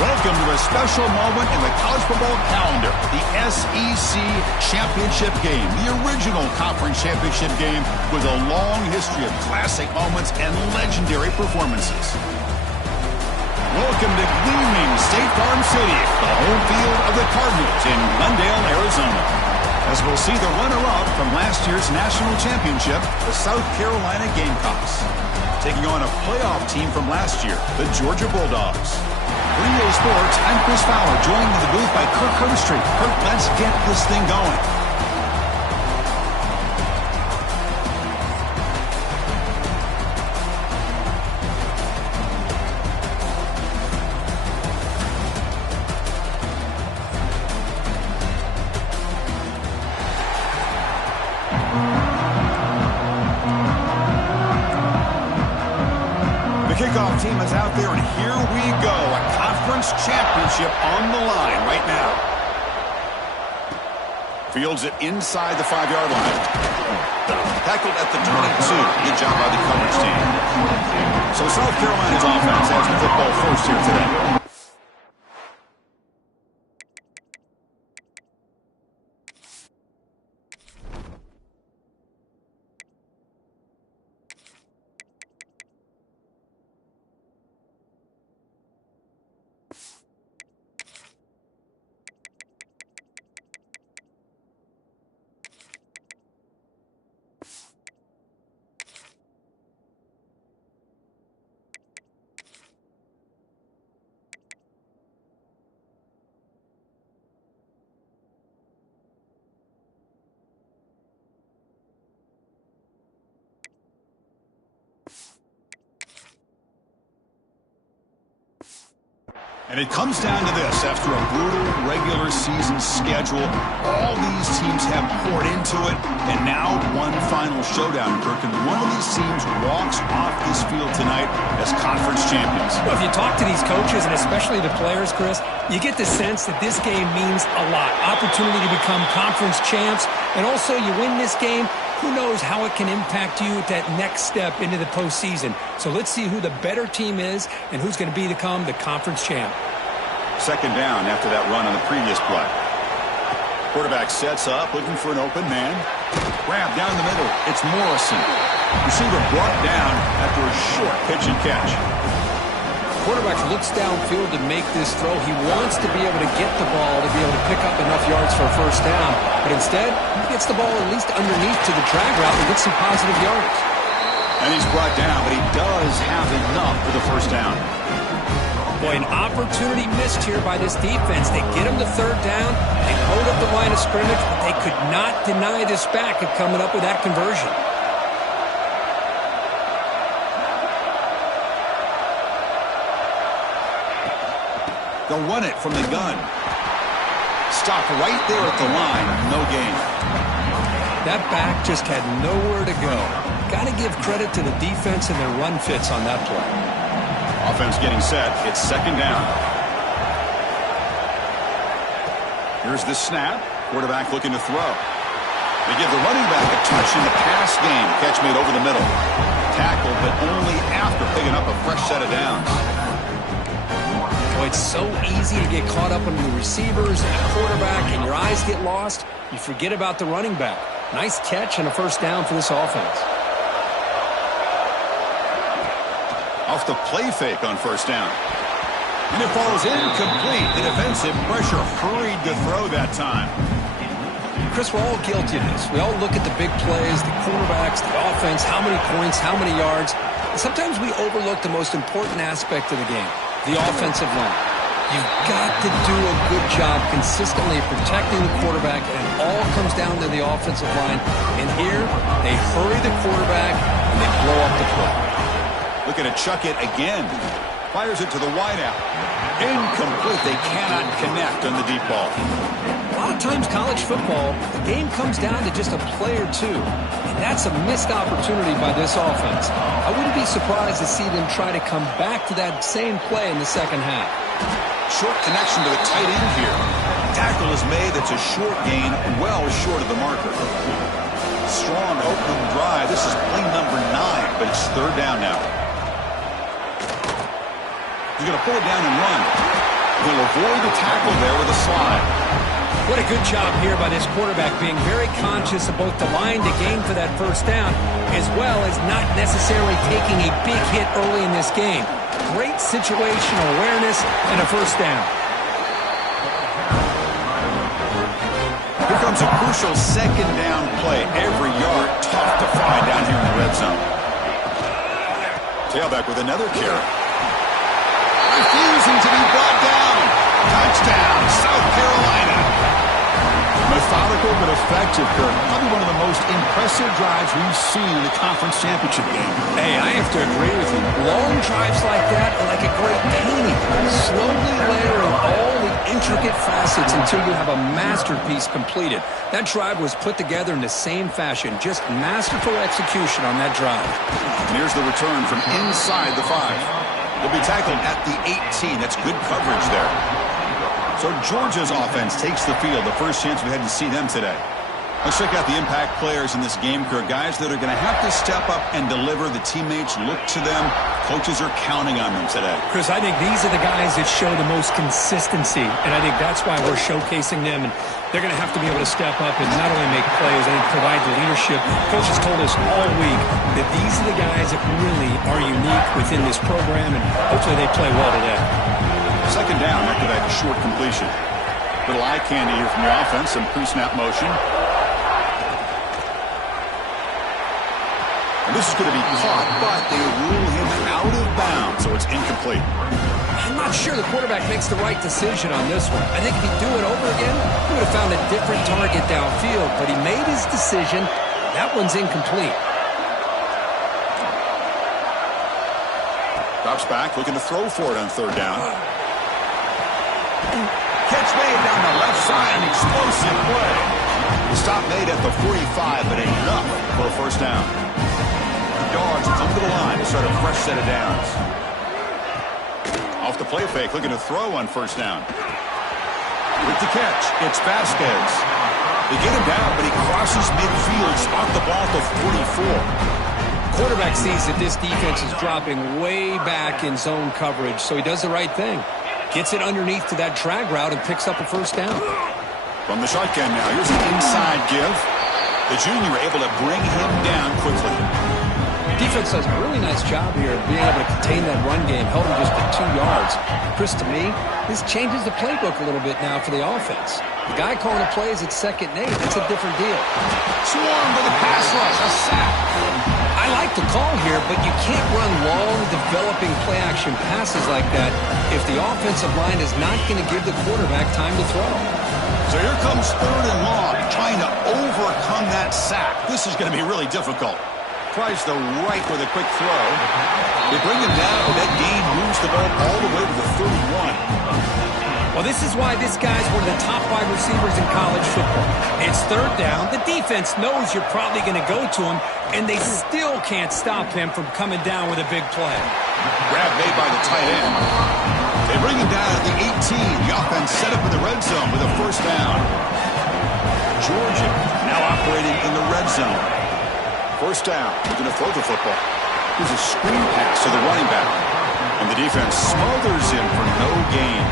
Welcome to a special moment in the college football calendar, the SEC Championship game, the original conference championship game with a long history of classic moments and legendary performances. Welcome to gleaming State Farm City, the home field of the Cardinals in Glendale, Arizona. As we'll see the runner-up from last year's national championship, the South Carolina Gamecocks, taking on a playoff team from last year, the Georgia Bulldogs. For EA Sports, I'm Chris Fowler, joined in the booth by Kirk Herbstreit. Kirk, let's get this thing going. Kickoff team is out there, and here we go. A conference championship on the line right now. Fields it inside the 5-yard line. Tackled at the 22. Good job by the coverage team. So South Carolina's offense has the football first here today. And it comes down to this. After a brutal regular season schedule, all these teams have poured into it, and now one final showdown, Kirk. And one of these teams walks off this field tonight as conference champions. Well, if you talk to these coaches, and especially the players, Chris, you get the sense that this game means a lot. Opportunity to become conference champs, and also you win this game, who knows how it can impact you at that next step into the postseason. So let's see who the better team is and who's going to become the conference champ. Second down after that run on the previous play. Quarterback sets up, looking for an open man. Grab down the middle. It's Morrison. Receiver brought down after a short pitch and catch. Quarterback looks downfield to make this throw. He wants to be able to get the ball to be able to pick up enough yards for a first down. But instead, he gets the ball at least underneath to the drag route and gets some positive yards. And he's brought down, but he does have enough for the first down. Boy, an opportunity missed here by this defense. They get him to third down. They hold up the line of scrimmage, but they could not deny this back of coming up with that conversion. They'll run it from the gun. Stop right there at the line. No gain. That back just had nowhere to go. Got to give credit to the defense and their run fits on that play. Offense getting set. It's second down. Here's the snap. Quarterback looking to throw. They give the running back a touch in the pass game. Catch made over the middle. Tackled, but only after picking up a fresh set of downs. Boy, it's so easy to get caught up on the receivers and the quarterback, and your eyes get lost. You forget about the running back. Nice catch and a first down for this offense. Off the play fake on first down. And it falls incomplete. The defensive pressure hurried to throw that time. Chris, we're all guilty of this. We all look at the big plays, the quarterbacks, the offense, how many points, how many yards. And sometimes we overlook the most important aspect of the game, the offensive line. You've got to do a good job consistently protecting the quarterback, and it all comes down to the offensive line. And here, they hurry the quarterback, and they blow up the play. Looking to chuck it again. Fires it to the wideout. Incomplete. They cannot connect on the deep ball. A lot of times college football, the game comes down to just a play or two. And that's a missed opportunity by this offense. I wouldn't be surprised to see them try to come back to that same play in the second half. Short connection to the tight end here. Tackle is made. That's a short gain, well short of the marker. Strong opening drive. This is play number 9, but it's third down now. He's going to pull it down and run. He'll avoid the tackle there with a slide. What a good job here by this quarterback, being very conscious of both the line to gain for that first down, as well as not necessarily taking a big hit early in this game. Great situational awareness and a first down. Here comes a crucial second down play. Every yard tough to find down here in the red zone. Tailback with another carry. Refusing to be brought down. Touchdown, South Carolina. Methodical but effective, Kirk. Probably one of the most impressive drives we've seen in the conference championship game. Hey, I have to agree with you. Long drives like that are like a great painting. Slowly layering all the intricate facets until you have a masterpiece completed. That drive was put together in the same fashion. Just masterful execution on that drive. And here's the return from inside the 5. They'll be tackled at the 18. That's good coverage there. So Georgia's offense takes the field. The first chance we had to see them today. Let's check out the impact players in this game, Kirk. Guys that are going to have to step up and deliver. The teammates look to them. Coaches are counting on them today. Chris, I think these are the guys that show the most consistency, and I think that's why we're showcasing them. And they're going to have to be able to step up and not only make plays, I think provide the leadership. Coaches told us all week that these are the guys that really are unique within this program, and hopefully they play well today. Second down after that short completion. Little eye candy here from the offense. Some pre-snap motion. And this is going to be caught, but they rule him out of bounds, so it's incomplete. I'm not sure the quarterback makes the right decision on this one. I think if he'd do it over again, he would have found a different target downfield, but he made his decision. That one's incomplete. Drops back, looking to throw for it on third down. Catch made down the left side, an explosive play. The stop made at the 45, but enough for a first down. Yards come to the line to start a fresh set of downs. Off the play fake, looking to throw on first down. With the catch, it's Vasquez. They get him down, but he crosses midfield, spot the ball to 44. Quarterback sees that this defense is dropping way back in zone coverage, so he does the right thing. Gets it underneath to that drag route and picks up a first down. From the shotgun now, here's an inside give. The junior able to bring him down quickly. Defense does a really nice job here of being able to contain that run game, held him just to 2 yards. Chris, to me, this changes the playbook a little bit now for the offense. The guy calling the plays at 2nd and 8, it's a different deal. Swarm to the pass rush, a sack. I like the call here, but you can't run long, developing play-action passes like that if the offensive line is not going to give the quarterback time to throw. So here comes third and long, trying to overcome that sack. This is going to be really difficult. Tries the right with a quick throw. They bring him down, but that gain moves the ball all the way to the 31. Well, this is why this guy's one of the top 5 receivers in college football. It's third down. The defense knows you're probably going to go to him, and they still can't stop him from coming down with a big play. Grab made by the tight end. They bring him down at the 18. The offense set up in the red zone with a first down. Georgia now operating in the red zone. First down. They're going to throw the football. Here's a screen pass to the running back. And the defense smothers him for no gain.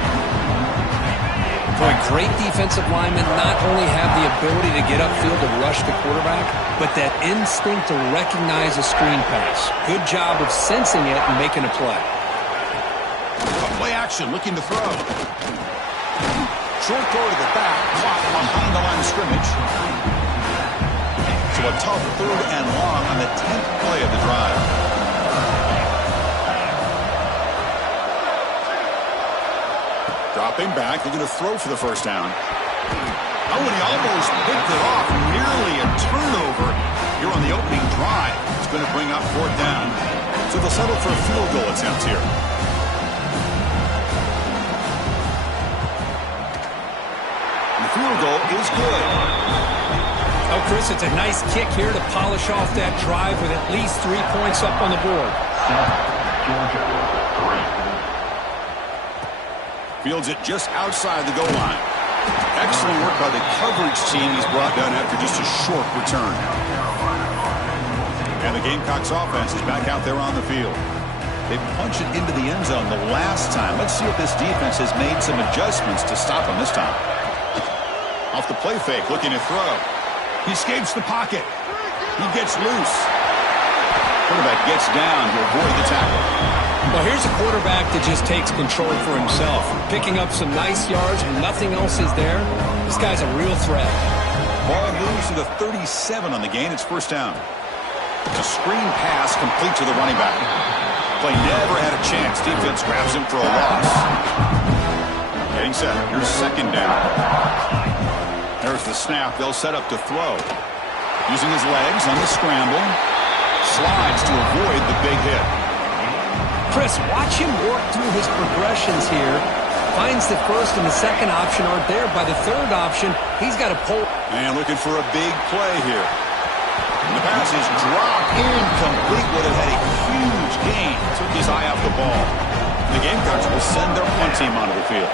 Boy, great defensive linemen not only have the ability to get upfield and rush the quarterback, but that instinct to recognize a screen pass. Good job of sensing it and making a play. A play action, looking to throw. Short throw to the back, caught behind the line of scrimmage. So a tough third and long on the 10th play of the drive. Dropping back, looking to throw for the first down. Oh, and he almost picked it off. Nearly a turnover here on the opening drive. It's going to bring up fourth down. So they'll settle for a field goal attempt here. And the field goal is good. Oh, Chris, it's a nice kick here to polish off that drive with at least 3 points up on the board. Georgia, 3. Fields it just outside the goal line. Excellent work by the coverage team. He's brought down after just a short return. And the Gamecocks offense is back out there on the field. They punched it into the end zone the last time. Let's see if this defense has made some adjustments to stop him this time. Off the play fake, looking to throw. He escapes the pocket. He gets loose. Quarterback gets down to avoid the tackle. Well, here's a quarterback that just takes control for himself. Picking up some nice yards when nothing else is there. This guy's a real threat. Ball moves to the 37 on the gain. It's first down. A screen pass complete to the running back. Play never had a chance. Defense grabs him for a loss. Getting set. Here's second down. There's the snap. They'll set up to throw. Using his legs on the scramble. Slides to avoid the big hit. Chris, watch him work through his progressions here. Finds the first and the second option aren't there. By the third option, he's got to pull. And looking for a big play here. The pass is dropped incomplete. Would have had a huge gain. Took his eye off the ball. The Gamecocks will send their punt team onto the field.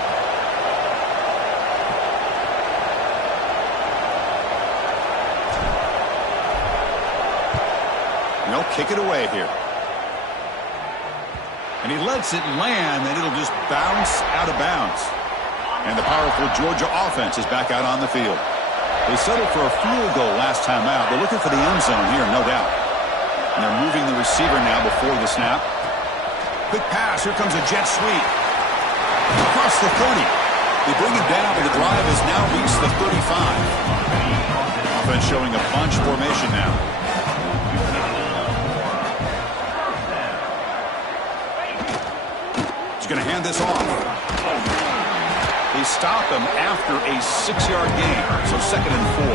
They'll kick it away here. And he lets it land, and it'll just bounce out of bounds. And the powerful Georgia offense is back out on the field. They settled for a field goal last time out. They're looking for the end zone here, no doubt. And they're moving the receiver now before the snap. Quick pass. Here comes a jet sweep. Across the 30. They bring it down, but the drive has now reached the 35. Offense showing a bunch formation now. He's going to hand this off. They stop him after a 6-yard gain, so 2nd and 4.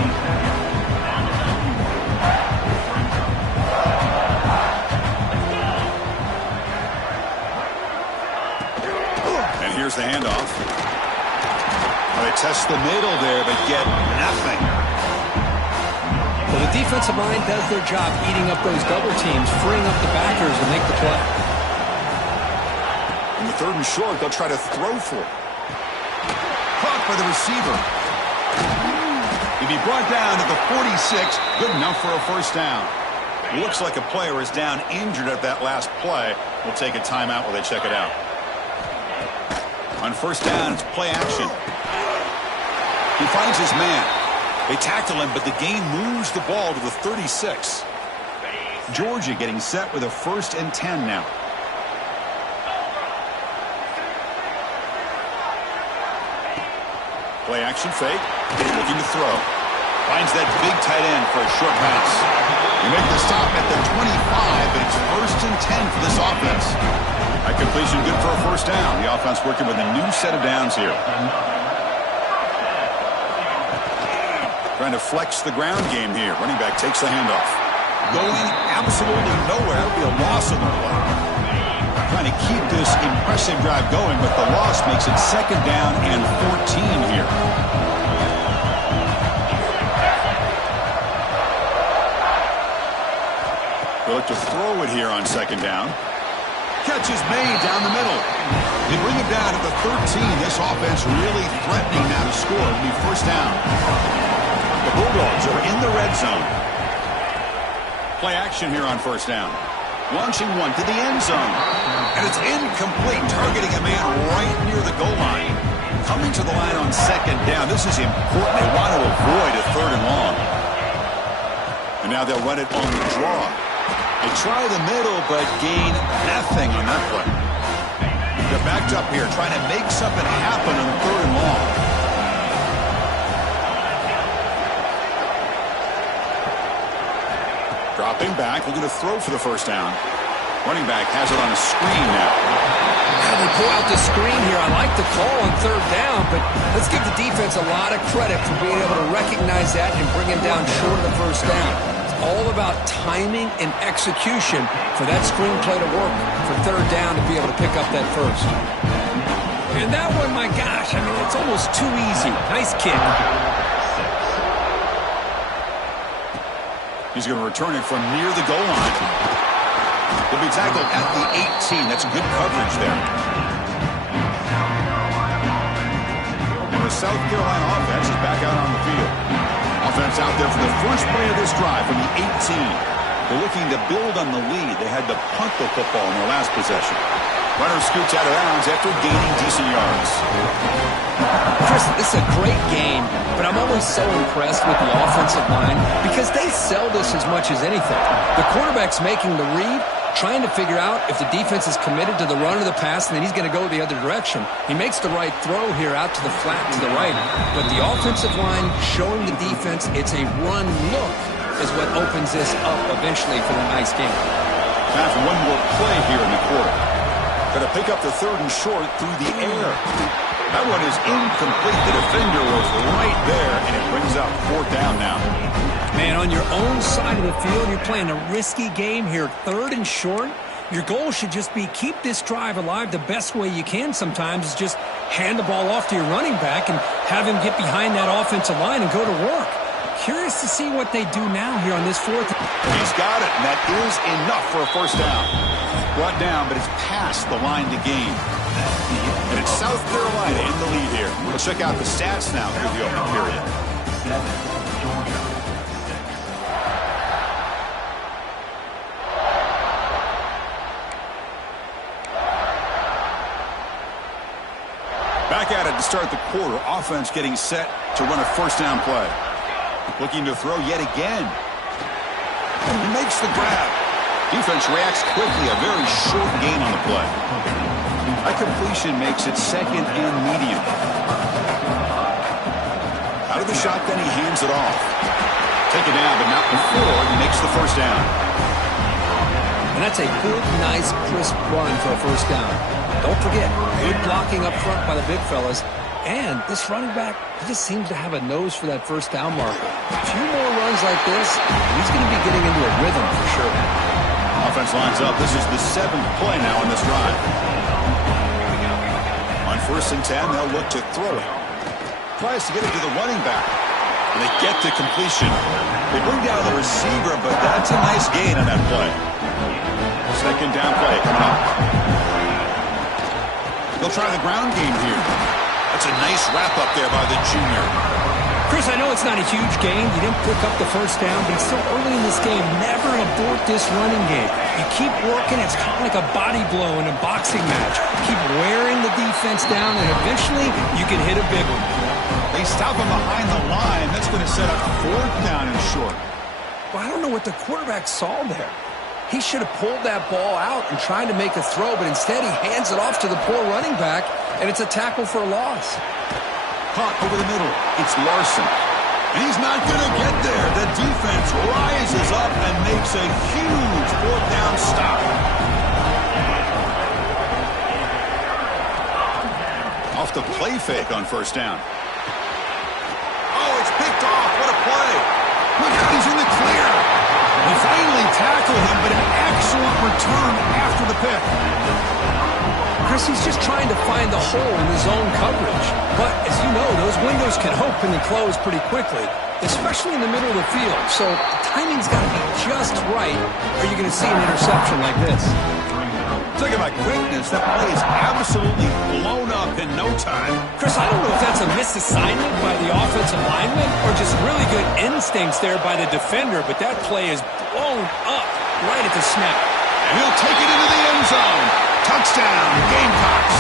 And here's the handoff. Well, they test the middle there, but get nothing. Well, the defensive line does their job eating up those double teams, freeing up the backers to make the play. In the 3rd and short, they'll try to throw for it. Caught by the receiver. He'll be brought down to the 46. Good enough for a first down. Looks like a player is down injured at that last play. We'll take a timeout while they check it out. On first down, it's play action. He finds his man. They tackle him, but the gain moves the ball to the 36. Georgia getting set with a 1st and 10 now. Play action fake. Looking to throw. Finds that big tight end for a short pass. You make the stop at the 25, but it's 1st and 10 for this offense. That completion good for a first down. The offense working with a new set of downs here. Trying to flex the ground game here. Running back takes the handoff. Going absolutely nowhere. That'll be a loss on the play. Trying to keep this impressive drive going, but the loss makes it 2nd down and 14 here. They look to throw it here on 2nd down. Catch is made down the middle. They bring it down to the 13. This offense really threatening now to score. It'll be first down. The Bulldogs are in the red zone. Play action here on first down. Launching one to the end zone. And it's incomplete, targeting a man right near the goal line. Coming to the line on 2nd down. This is important. They want to avoid a 3rd and long. And now they'll run it on the draw. They try the middle, but gain nothing on that play. They're backed up here, trying to make something happen on 3rd and long. Dropping back, looking to throw for the first down. Running back has it on a screen now. They pull out the screen here. I like the call on 3rd down, but let's give the defense a lot of credit for being able to recognize that and bring him down short of the first down. It's all about timing and execution for that screenplay to work for 3rd down to be able to pick up that first. And that one, my gosh, I mean, it's almost too easy. Nice kick. He's going to return it from near the goal line. He'll be tackled at the 18. That's good coverage there. And the South Carolina offense is back out on the field. Offense out there for the first play of this drive from the 18. They're looking to build on the lead. They had to punt the football in their last possession. Runner scoots out of bounds after gaining decent yards. Chris, this is a great game, but I'm always so impressed with the offensive line because they sell this as much as anything. The quarterback's making the read, trying to figure out if the defense is committed to the run or the pass, and then he's going to go the other direction. He makes the right throw here out to the flat to the right, but the offensive line showing the defense it's a run look is what opens this up eventually for the nice game. Time for one more play here in the quarter. Going to pick up the 3rd and short through the air. That one is incomplete. The defender was right there, and it brings up 4th down now. Man, on your own side of the field, you're playing a risky game here. 3rd and short. Your goal should just be keep this drive alive the best way you can sometimes is just hand the ball off to your running back and have him get behind that offensive line and go to work. Curious to see what they do now here on this 4th. He's got it, and that is enough for a 1st down. Brought down, but it's past the line to gain. And it's South Carolina in the lead here. Let's check out the stats now through the opening period. Back at it to start the quarter. Offense getting set to run a 1st down play. Looking to throw yet again. He makes the grab. Defense reacts quickly. A very short gain on the play. A completion makes it 2nd and medium. Out of the shotgun, he hands it off. Taken down, but not before he makes the 1st down. And that's a good, nice, crisp run for a 1st down. Don't forget, good blocking up front by the big fellas. And this running back, he just seems to have a nose for that 1st down marker. A few more runs like this, and he's going to be getting into a rhythm for sure. Offense lines up. This is the 7th play now on this drive. On 1st and 10, they'll look to throw it. Tries to get it to the running back. And they get to completion. They bring down the receiver, but that's a nice gain on that play. 2nd down play coming up. They'll try the ground game here. That's a nice wrap-up there by the junior. Chris, I know it's not a huge gain. You didn't pick up the 1st down, but it's still early in this game. Never abort this running game. You keep working. It's kind of like a body blow in a boxing match. Keep wearing the defense down, and eventually you can hit a big one. They stop him behind the line. That's going to set up 4th down and short. Well, I don't know what the quarterback saw there. He should have pulled that ball out and tried to make a throw, but instead he hands it off to the poor running back, and it's a tackle for a loss. Caught over the middle. It's Larson. And he's not going to get there. The defense rises up and makes a huge 4th down stop. Off the play fake on 1st down. Oh, it's picked off. What a play. Look out, he's in the clear. They finally tackled him, but an excellent return after the pick. Chris, he's just trying to find the hole in his own coverage. But, as you know, those windows can open and close pretty quickly, especially in the middle of the field. So the timing's got to be just right, or you're going to see an interception like this. Look at my quickness. That play is absolutely blown up in no time. Chris, I don't know if that's a misassignment by the offensive lineman or just really good instincts there by the defender, but that play is blown up right at the snap. And he'll take it into the end zone. Touchdown, Gamecocks.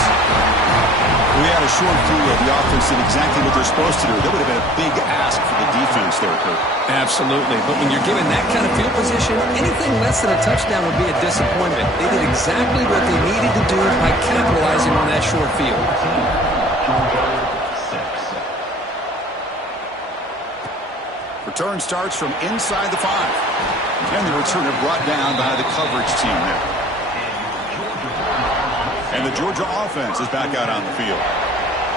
We had a short view of the offense did exactly what they're supposed to do. That would have been a big ask for the defense there, Kurt. Absolutely. But when you're given that kind of field position, anything less than a touchdown would be a disappointment. They did exactly what they needed to do by capitalizing on that short field. Return starts from inside the 5. And the returner brought down by the coverage team there. And the Georgia offense is back out on the field.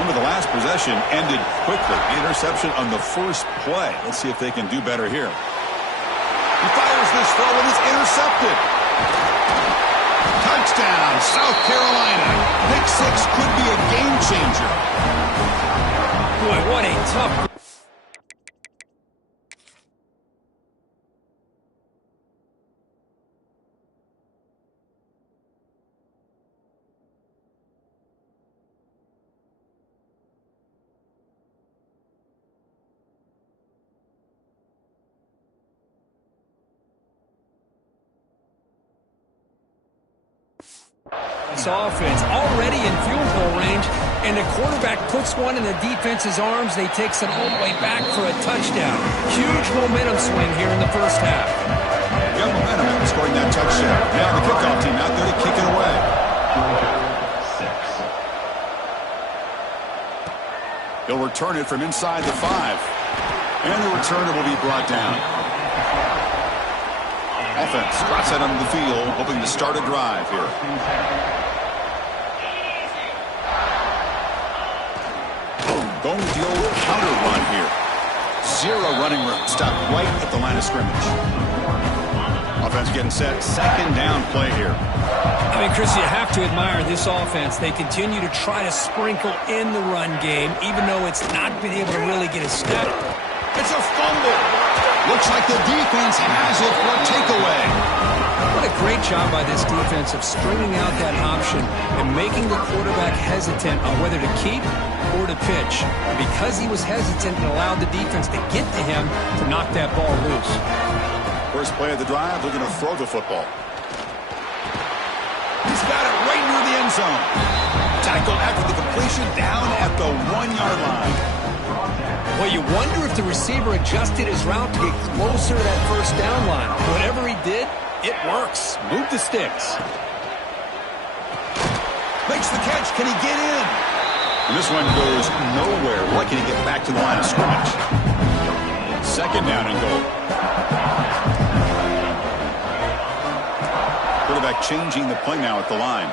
Remember, the last possession ended quickly. Interception on the first play. Let's see if they can do better here. He fires this throw and it's intercepted. Touchdown, South Carolina. Pick 6 could be a game changer. Boy, what a tough... Patriots offense already in field goal range, and the quarterback puts one in the defense's arms. They takes it all the way back for a touchdown. Huge momentum swing here in the first half. Got momentum after scoring that touchdown. Now the kickoff team out there to kick it away. He'll return it from inside the 5. And the returner will be brought down. Offense drops that onto the field, hoping to start a drive here. Going with the old counter run here. 0 running room. Stop right at the line of scrimmage. Offense getting set. Second down play here. I mean, Chris, you have to admire this offense. They continue to try to sprinkle in the run game, even though it's not been able to really get a step. It's a fumble. Looks like the defense has it for a takeaway. What a great job by this defense of stringing out that option and making the quarterback hesitant on whether to keep or to pitch. And because he was hesitant and allowed the defense to get to him to knock that ball loose. First play of the drive, they're going to throw the football. He's got it right near the end zone. Tackled after the completion down at the 1-yard line. Well, you wonder if the receiver adjusted his route to get closer to that first down line. Whatever he did, it works. Move the sticks. Makes the catch. Can he get in? And this one goes nowhere. Lucky to get back to the line of scrimmage. Second down and goal. Quarterback changing the play now at the line.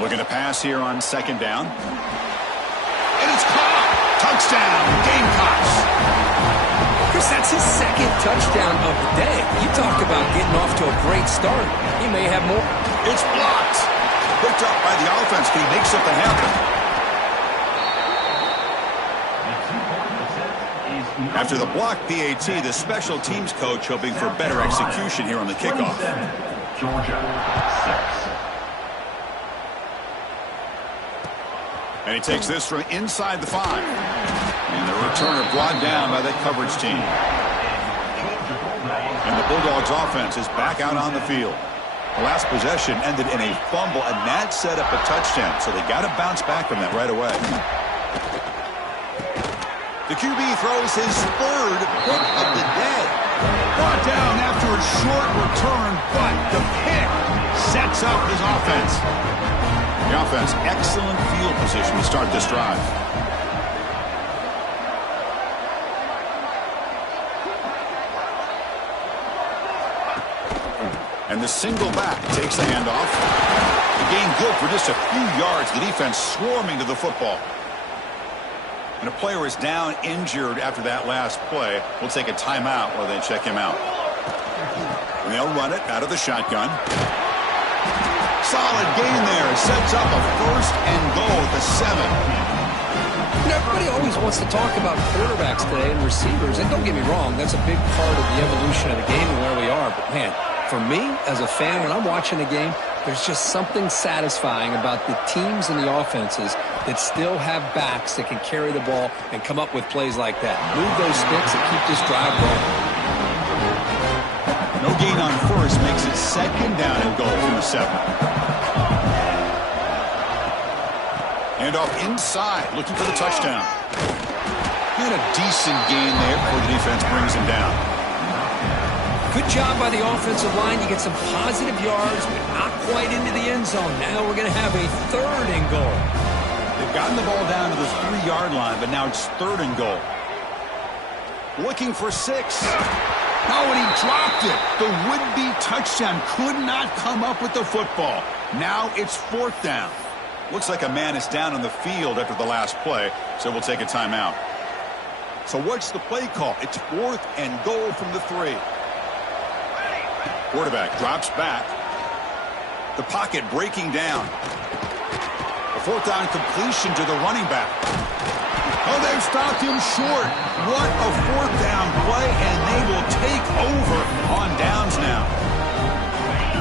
Looking to pass here on second down. And it's caught. Touchdown, Gamecocks. Chris, that's his second touchdown of the day. You talk about getting off to a great start. He may have more. It's blocked. Picked up by the offense. Can he make something happen? After the block PAT, the special teams coach hoping for better execution here on the kickoff. Georgia 6. And he takes this from inside the 5. And the returner brought down by that coverage team. And the Bulldogs offense is back out on the field. The last possession ended in a fumble, and that set up a touchdown. So they got to bounce back from that right away. The QB throws his third pick of the day. Brought down after a short return, but the pick sets up his offense. The offense, excellent field position to start this drive. And the single back takes the handoff. The gain good for just a few yards. The defense swarming to the football. And a player is down injured after that last play. We'll take a timeout while they check him out. And they'll run it out of the shotgun. Solid gain there. Sets up a first and goal at the 7. You know, everybody always wants to talk about quarterbacks today and receivers. And don't get me wrong, that's a big part of the evolution of the game and where we are. But, man, for me, as a fan, when I'm watching a game, there's just something satisfying about the teams and the offenses that still have backs that can carry the ball and come up with plays like that. Move those sticks and keep this drive going. No gain on first makes it second down and goal from the 7. And off inside, looking for the touchdown. And a decent gain there before the defense brings him down. Good job by the offensive line. You get some positive yards, but not quite into the end zone. Now we're going to have a third and goal. They've gotten the ball down to the 3-yard line, but now it's third and goal. Looking for 6. Oh, and he dropped it. The would-be touchdown could not come up with the football. Now it's 4th down. Looks like a man is down on the field after the last play, so we'll take a timeout. So what's the play call? It's 4th and goal from the 3. Quarterback drops back. The pocket breaking down. A 4th down completion to the running back. Oh, they've stopped him short. What a 4th down play, and they will take over on downs now.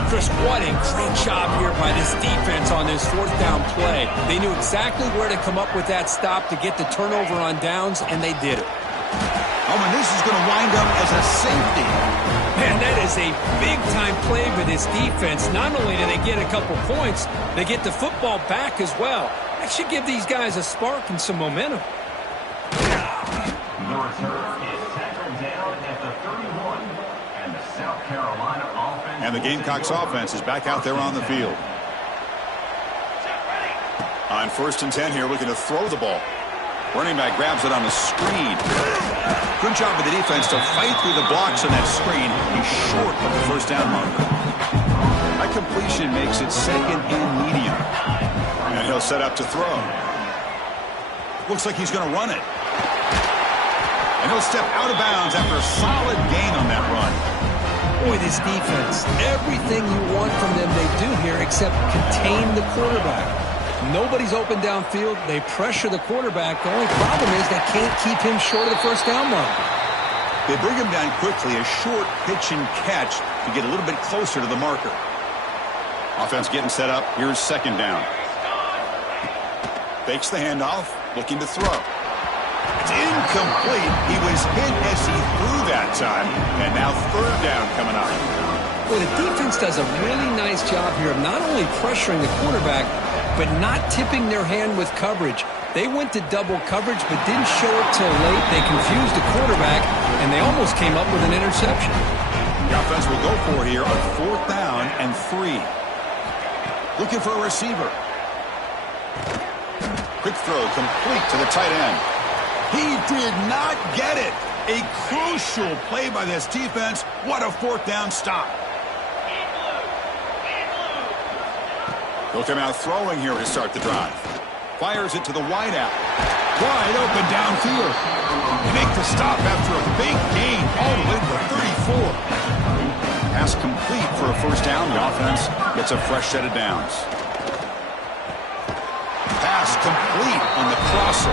Chris, what a great job here by this defense on this 4th down play. They knew exactly where to come up with that stop to get the turnover on downs, and they did it. Oh, and draws a safety. Man, that is a big-time play for this defense. Not only do they get a couple points, they get the football back as well. That should give these guys a spark and some momentum. The return is tackled down at the 31. And the South Carolina offense. And the Gamecocks offense is back out there on the field. On 1st and 10 here, looking to throw the ball. Running back grabs it on the screen. Good job of the defense to fight through the blocks on that screen. He's short of the first down marker. That completion makes it 2nd and medium. And he'll set up to throw. Looks like he's going to run it. And he'll step out of bounds after a solid gain on that run. Boy, this defense, everything you want from them they do here except contain the quarterback. Nobody's open downfield. They pressure the quarterback. The only problem is they can't keep him short of the first down marker. They bring him down quickly, a short pitch and catch to get a little bit closer to the marker. Offense getting set up. Here's 2nd down. Fakes the handoff, looking to throw. It's incomplete. He was hit as he threw that time, and now 3rd down coming up. Well, the defense does a really nice job here of not only pressuring the quarterback, but not tipping their hand with coverage. They went to double coverage, but didn't show it till late. They confused the quarterback, and they almost came up with an interception. The offense will go for here on 4th down and 3. Looking for a receiver. Quick throw complete to the tight end. He did not get it. A crucial play by this defense. What a 4th down stop. He'll come out throwing here to start the drive. Fires it to the wideout. Wide open downfield. They make the stop after a big gain all the way to the 34. Pass complete for a first down. The offense gets a fresh set of downs. Pass complete on the crosser.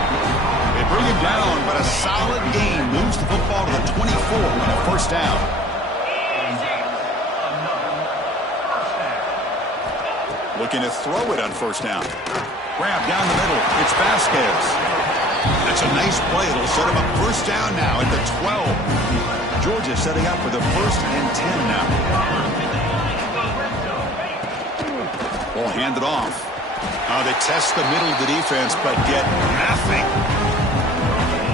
They bring him down, but a solid gain moves the football to the 24 on a first down. Looking to throw it on first down. Grab down the middle. It's Vasquez. That's a nice play. It'll set him up first down now at the 12. Georgia setting up for the 1st and 10 now. Ball handed off. They test the middle of the defense, but get nothing.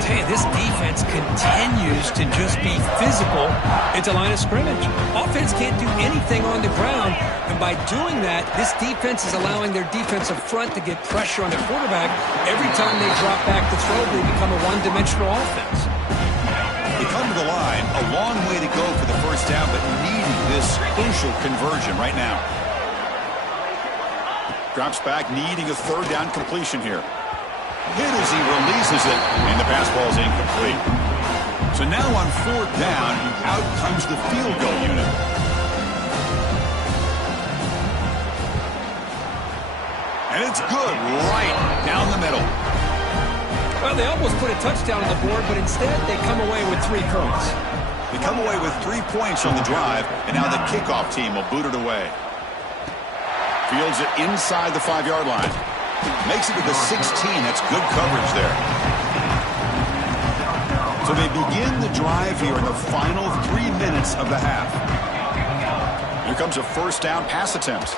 Hey, this defense continues to just be physical at the line of scrimmage. Offense can't do anything on the ground, and by doing that, this defense is allowing their defensive front to get pressure on the quarterback. Every time they drop back to throw, they become a one-dimensional offense. They come to the line, a long way to go for the first down, but needing this crucial conversion right now. Drops back, needing a 3rd down completion here. Hit as he releases it, and the pass ball is incomplete. So now on 4th down, out comes the field goal unit. And it's good right down the middle. Well, they almost put a touchdown on the board, but instead they come away with 3 points. They come away with 3 points on the drive, and now the kickoff team will boot it away. Fields it inside the 5-yard line. Makes it to the 16. That's good coverage there. So they begin the drive here in the final 3 minutes of the half. Here comes a first down pass attempt.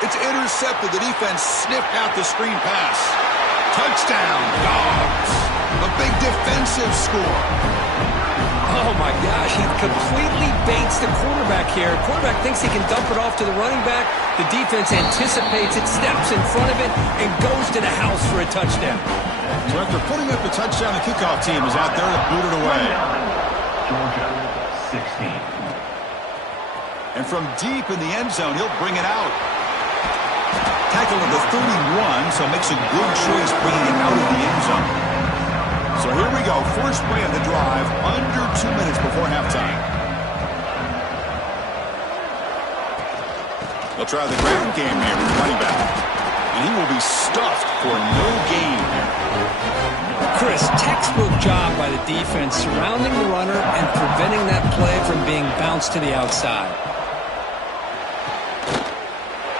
It's intercepted. The defense sniffed out the screen pass. Touchdown, Dogs. A big defensive score. Oh, my gosh, he completely baits the quarterback here. Quarterback thinks he can dump it off to the running back. The defense anticipates it, steps in front of it, and goes to the house for a touchdown. So after putting up the touchdown, the kickoff team is out there to boot it away. Georgia, 16. And from deep in the end zone, he'll bring it out. Tackle at the 31, so makes a good choice bringing it out of the end zone. So here we go, first play of the drive, under 2 minutes before halftime. They'll try the ground game here with the running back. And he will be stuffed for no gain. Chris, textbook job by the defense surrounding the runner and preventing that play from being bounced to the outside.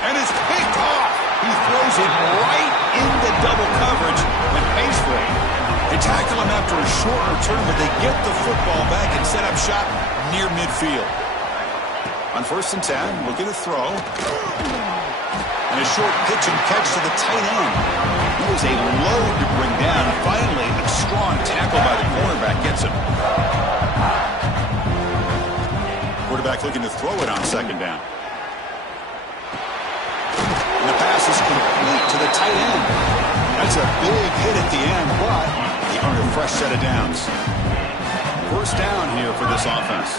And it's picked off. He throws it right into double coverage and pays for it. It tackle him after a short return, but they get the football back and set up shop near midfield. On 1st and 10, looking to throw. And a short pitch and catch to the tight end. He was a load to bring down. Finally, a strong tackle by the cornerback gets him. Quarterback looking to throw it on 2nd down. And the pass is complete to the tight end. That's a big hit at the end, but he earned a fresh set of downs. 1st down here for this offense.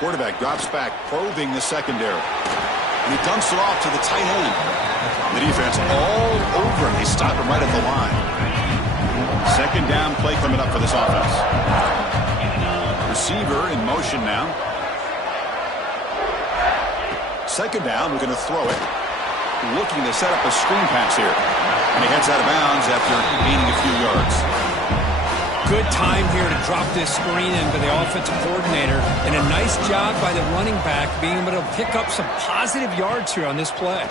Quarterback drops back, probing the secondary. And he dumps it off to the tight end. The defense all over him. They stop him right at the line. 2nd down play coming up for this offense. Receiver in motion now. 2nd down, we're going to throw it. Looking to set up a screen pass here. And he heads out of bounds after gaining a few yards. Good time here to drop this screen in for the offensive coordinator. And a nice job by the running back being able to pick up some positive yards here on this play.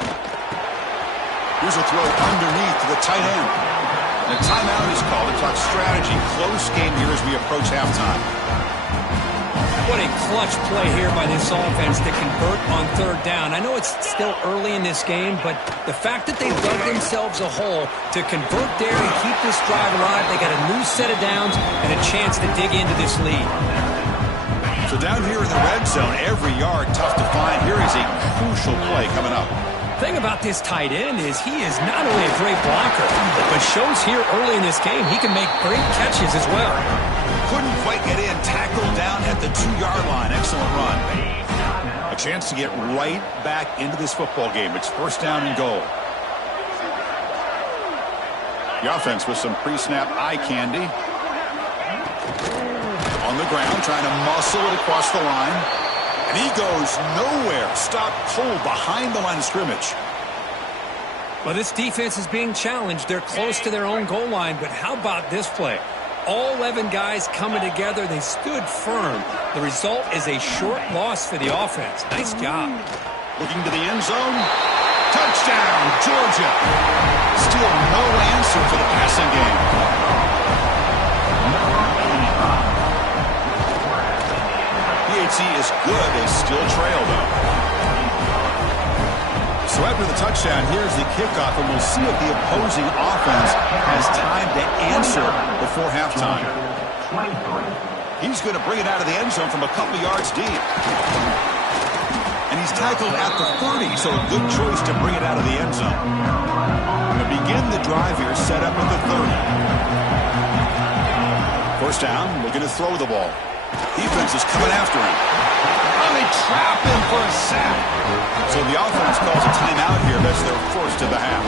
Here's a throw underneath to the tight end. And a timeout is called to talk strategy. Close game here as we approach halftime. What a clutch play here by this offense to convert on 3rd down. I know it's still early in this game, but the fact that they dug themselves a hole to convert there and keep this drive alive, they got a new set of downs and a chance to dig into this lead. So down here in the red zone, every yard tough to find. Here is a crucial play coming up. The thing about this tight end is he is not only a great blocker, but shows here early in this game he can make great catches as well. Couldn't quite get in. Tackled down at the 2-yard line. Excellent run. A chance to get right back into this football game. It's 1st down and goal. The offense with some pre-snap eye candy. On the ground, trying to muscle it across the line. And he goes nowhere. Stopped cold behind the line of scrimmage. Well, this defense is being challenged. They're close to their own goal line, but how about this play? All 11 guys coming together. They stood firm. The result is a short loss for the offense. Nice job. Looking to the end zone. Touchdown, Georgia. Still no answer for the passing game. PHC is good. They still trail, though. So after the touchdown, here's the kickoff, and we'll see if the opposing offense has time to answer before halftime. He's going to bring it out of the end zone from a couple yards deep. And he's tackled at the 30, so a good choice to bring it out of the end zone. To begin the drive here, set up at the 30. 1st down, looking to throw the ball. Defense is coming after him. And they trap him for a sack. So the offense calls a timeout here. That's their 1st of the half.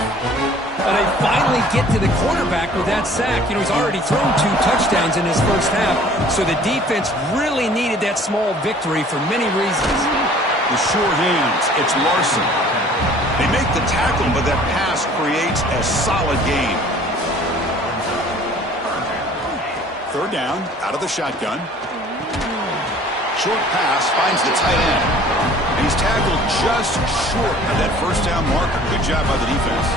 And they finally get to the quarterback with that sack. You know, he's already thrown 2 touchdowns in his 1st half. So the defense really needed that small victory for many reasons. The short hands. It's Larson. They make the tackle, but that pass creates a solid gain. 3rd down, out of the shotgun. Short pass finds the tight end. And he's tackled just short of that 1st down marker. Good job by the defense.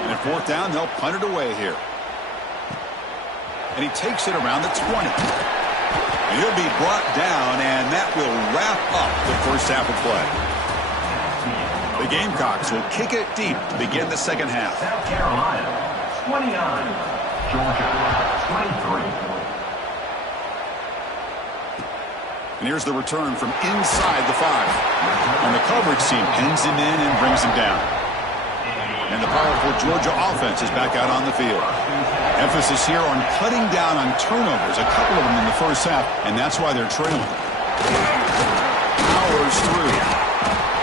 And at 4th down, they'll punt it away here. And he takes it around the 20. And he'll be brought down, and that will wrap up the 1st half of play. The Gamecocks will kick it deep to begin the 2nd half. South Carolina, 29. Georgia, 23. And here's the return from inside the 5. And the coverage team pins him in and brings him down. And the powerful Georgia offense is back out on the field. Emphasis here on cutting down on turnovers, a couple of them in the 1st half, and that's why they're trailing. Powers through.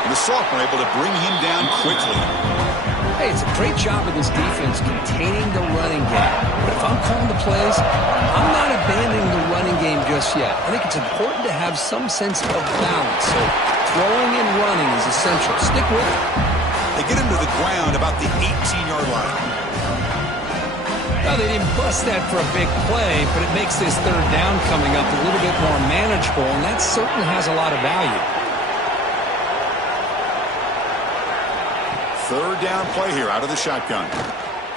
And the sophomore able to bring him down quickly. Hey, it's a great job of this defense containing the running game. But if I'm calling the plays, I'm not abandoning the running game just yet. I think it's important to have some sense of balance. So throwing and running is essential. Stick with it. They get him to the ground about the 18-yard line. Well, they didn't bust that for a big play, but it makes this 3rd down coming up a little bit more manageable, and that certainly has a lot of value. Third down play here out of the shotgun.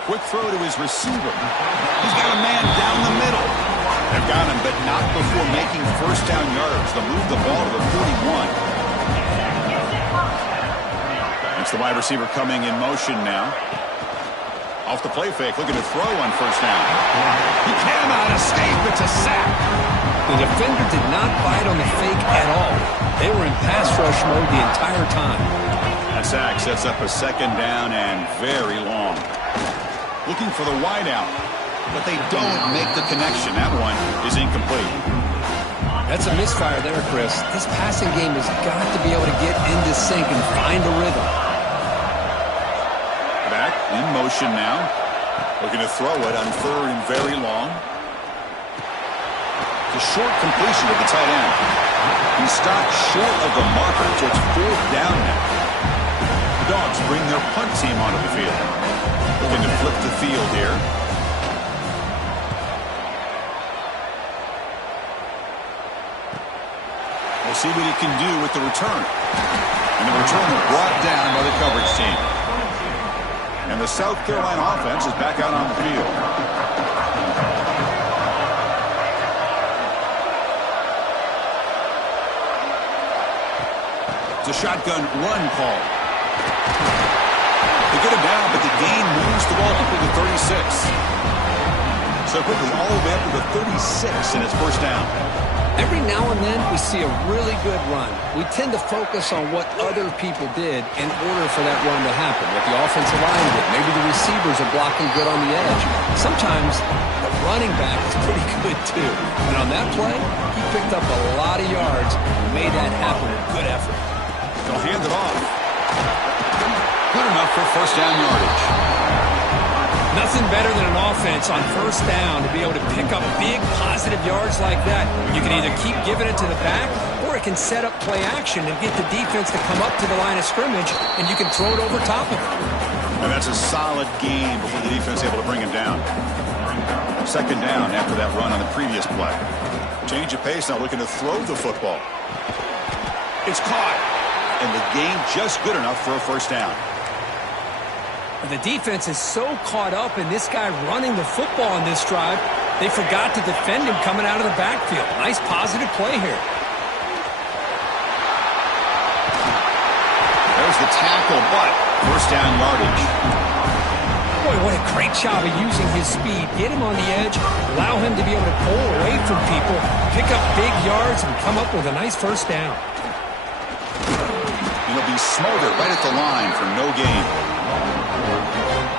Quick throw to his receiver. He's got a man down the middle. They've got him, but not before making first down yards. They'll move the ball to the 41. It's the wide receiver coming in motion now. Off the play fake, looking to throw on first down. He cannot escape. It's a sack. The defender did not bite on the fake at all. They were in pass rush mode the entire time. That sack sets up a second down and very long. Looking for the wide out, but they don't make the connection. That one is incomplete. That's a misfire there, Chris. This passing game has got to be able to get into sync and find a rhythm. Back in motion now. Looking to throw it on third and very long. The short completion of the tight end. He stopped short of the marker, so it's fourth down now. The Dogs bring their punt team onto the field. Looking to flip the field here. We'll see what he can do with the return. And the return brought down by the coverage team. And the South Carolina offense is back out on the field. It's a shotgun run call. They get him down, but the gain moves the ball up to the 36. So quickly, all the way up to the 36, and it's first down. Every now and then, we see a really good run. We tend to focus on what other people did in order for that run to happen. What the offensive line did. Maybe the receivers are blocking good on the edge. Sometimes the running back is pretty good, too. And on that play, he picked up a lot of yards and made that happen with good effort. They'll hand it off. Good enough for first down yardage. Nothing better than an offense on first down to be able to pick up big positive yards like that. You can either keep giving it to the back, or it can set up play action and get the defense to come up to the line of scrimmage, and you can throw it over top of it. And that's a solid game before the defense able to bring him down. Second down after that run on the previous play. Change of pace, now looking to throw the football. It's caught. And the game just good enough for a first down. The defense is so caught up in this guy running the football on this drive, they forgot to defend him coming out of the backfield. Nice positive play here. There's the tackle, but first down yardage. Boy, what a great job of using his speed. Get him on the edge, allow him to be able to pull away from people, pick up big yards, and come up with a nice first down. He'll be smothered right at the line for no gain.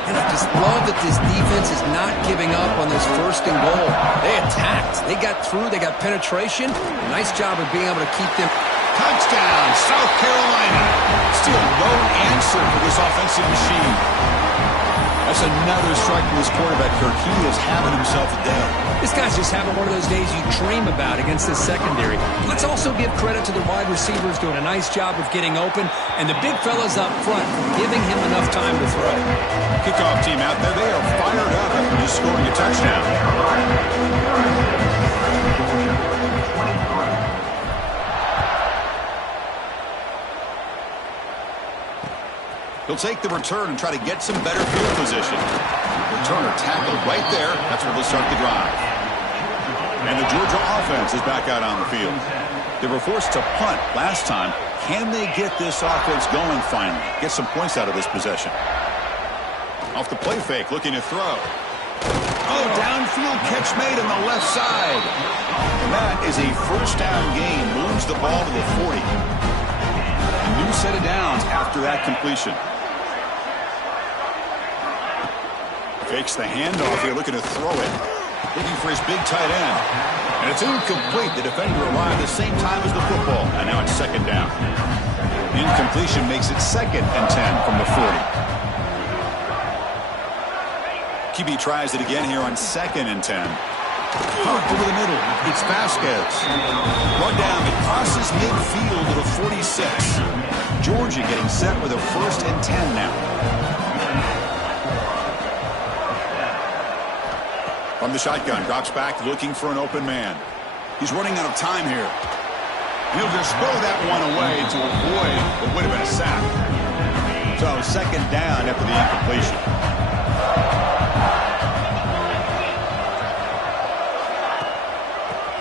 And I just love that this defense is not giving up on this first and goal. They attacked. They got through. They got penetration. Nice job of being able to keep them. Touchdown, South Carolina. Still no answer for this offensive machine. That's another strike from this quarterback, Kirk. He is having himself a day. This guy's just having one of those days you dream about against this secondary. Let's also give credit to the wide receivers doing a nice job of getting open, and the big fellas up front giving him enough time to throw. Kickoff team out there, they are fired up after just scoring a touchdown. He'll take the return and try to get some better field position. Returner tackled right there. That's where they'll start the drive. And the Georgia offense is back out on the field. They were forced to punt last time. Can they get this offense going finally? Get some points out of this possession. Off the play fake, looking to throw. Oh, downfield catch made on the left side. And that is a first down gain. Moves the ball to the 40. A new set of downs after that completion. Fakes the handoff here, looking to throw it. Looking for his big tight end. And it's incomplete. The defender arrived at the same time as the football. And now it's second down. Incompletion makes it 2nd and 10 from the 40. QB tries it again here on 2nd and 10. Over the middle. It's Vasquez. Run down. It crosses midfield to the 46. Georgia getting set with a 1st and 10 now. From the shotgun, drops back, looking for an open man. He's running out of time here. He'll just throw that one away to avoid what would have been a sack. So second down after the incompletion.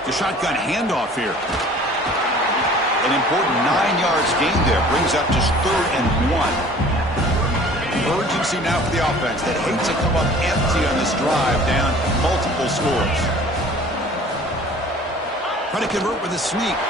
The shotgun handoff here. An important 9 yards gain there. Brings up just 3rd and 1. Urgency now for the offense that hates to come up empty on this drive, down multiple scores. Trying to convert with a sneak.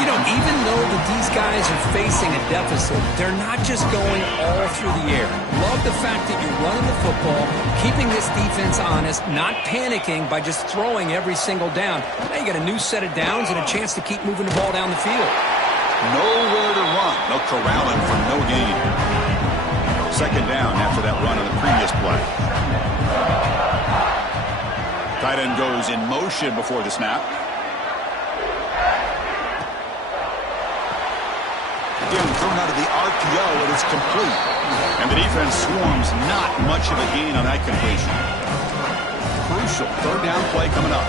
You know, even though that these guys are facing a deficit, they're not just going all through the air. Love the fact that you're running the football, keeping this defense honest, not panicking by just throwing every single down. Now you got a new set of downs and a chance to keep moving the ball down the field. Nowhere to run. They'll corral him for no gain. Second down after that run on the previous play. Tight end goes in motion before the snap. Again, thrown out of the RPO, and it's complete. And the defense swarms, not much of a gain on that completion. Crucial 3rd down play coming up.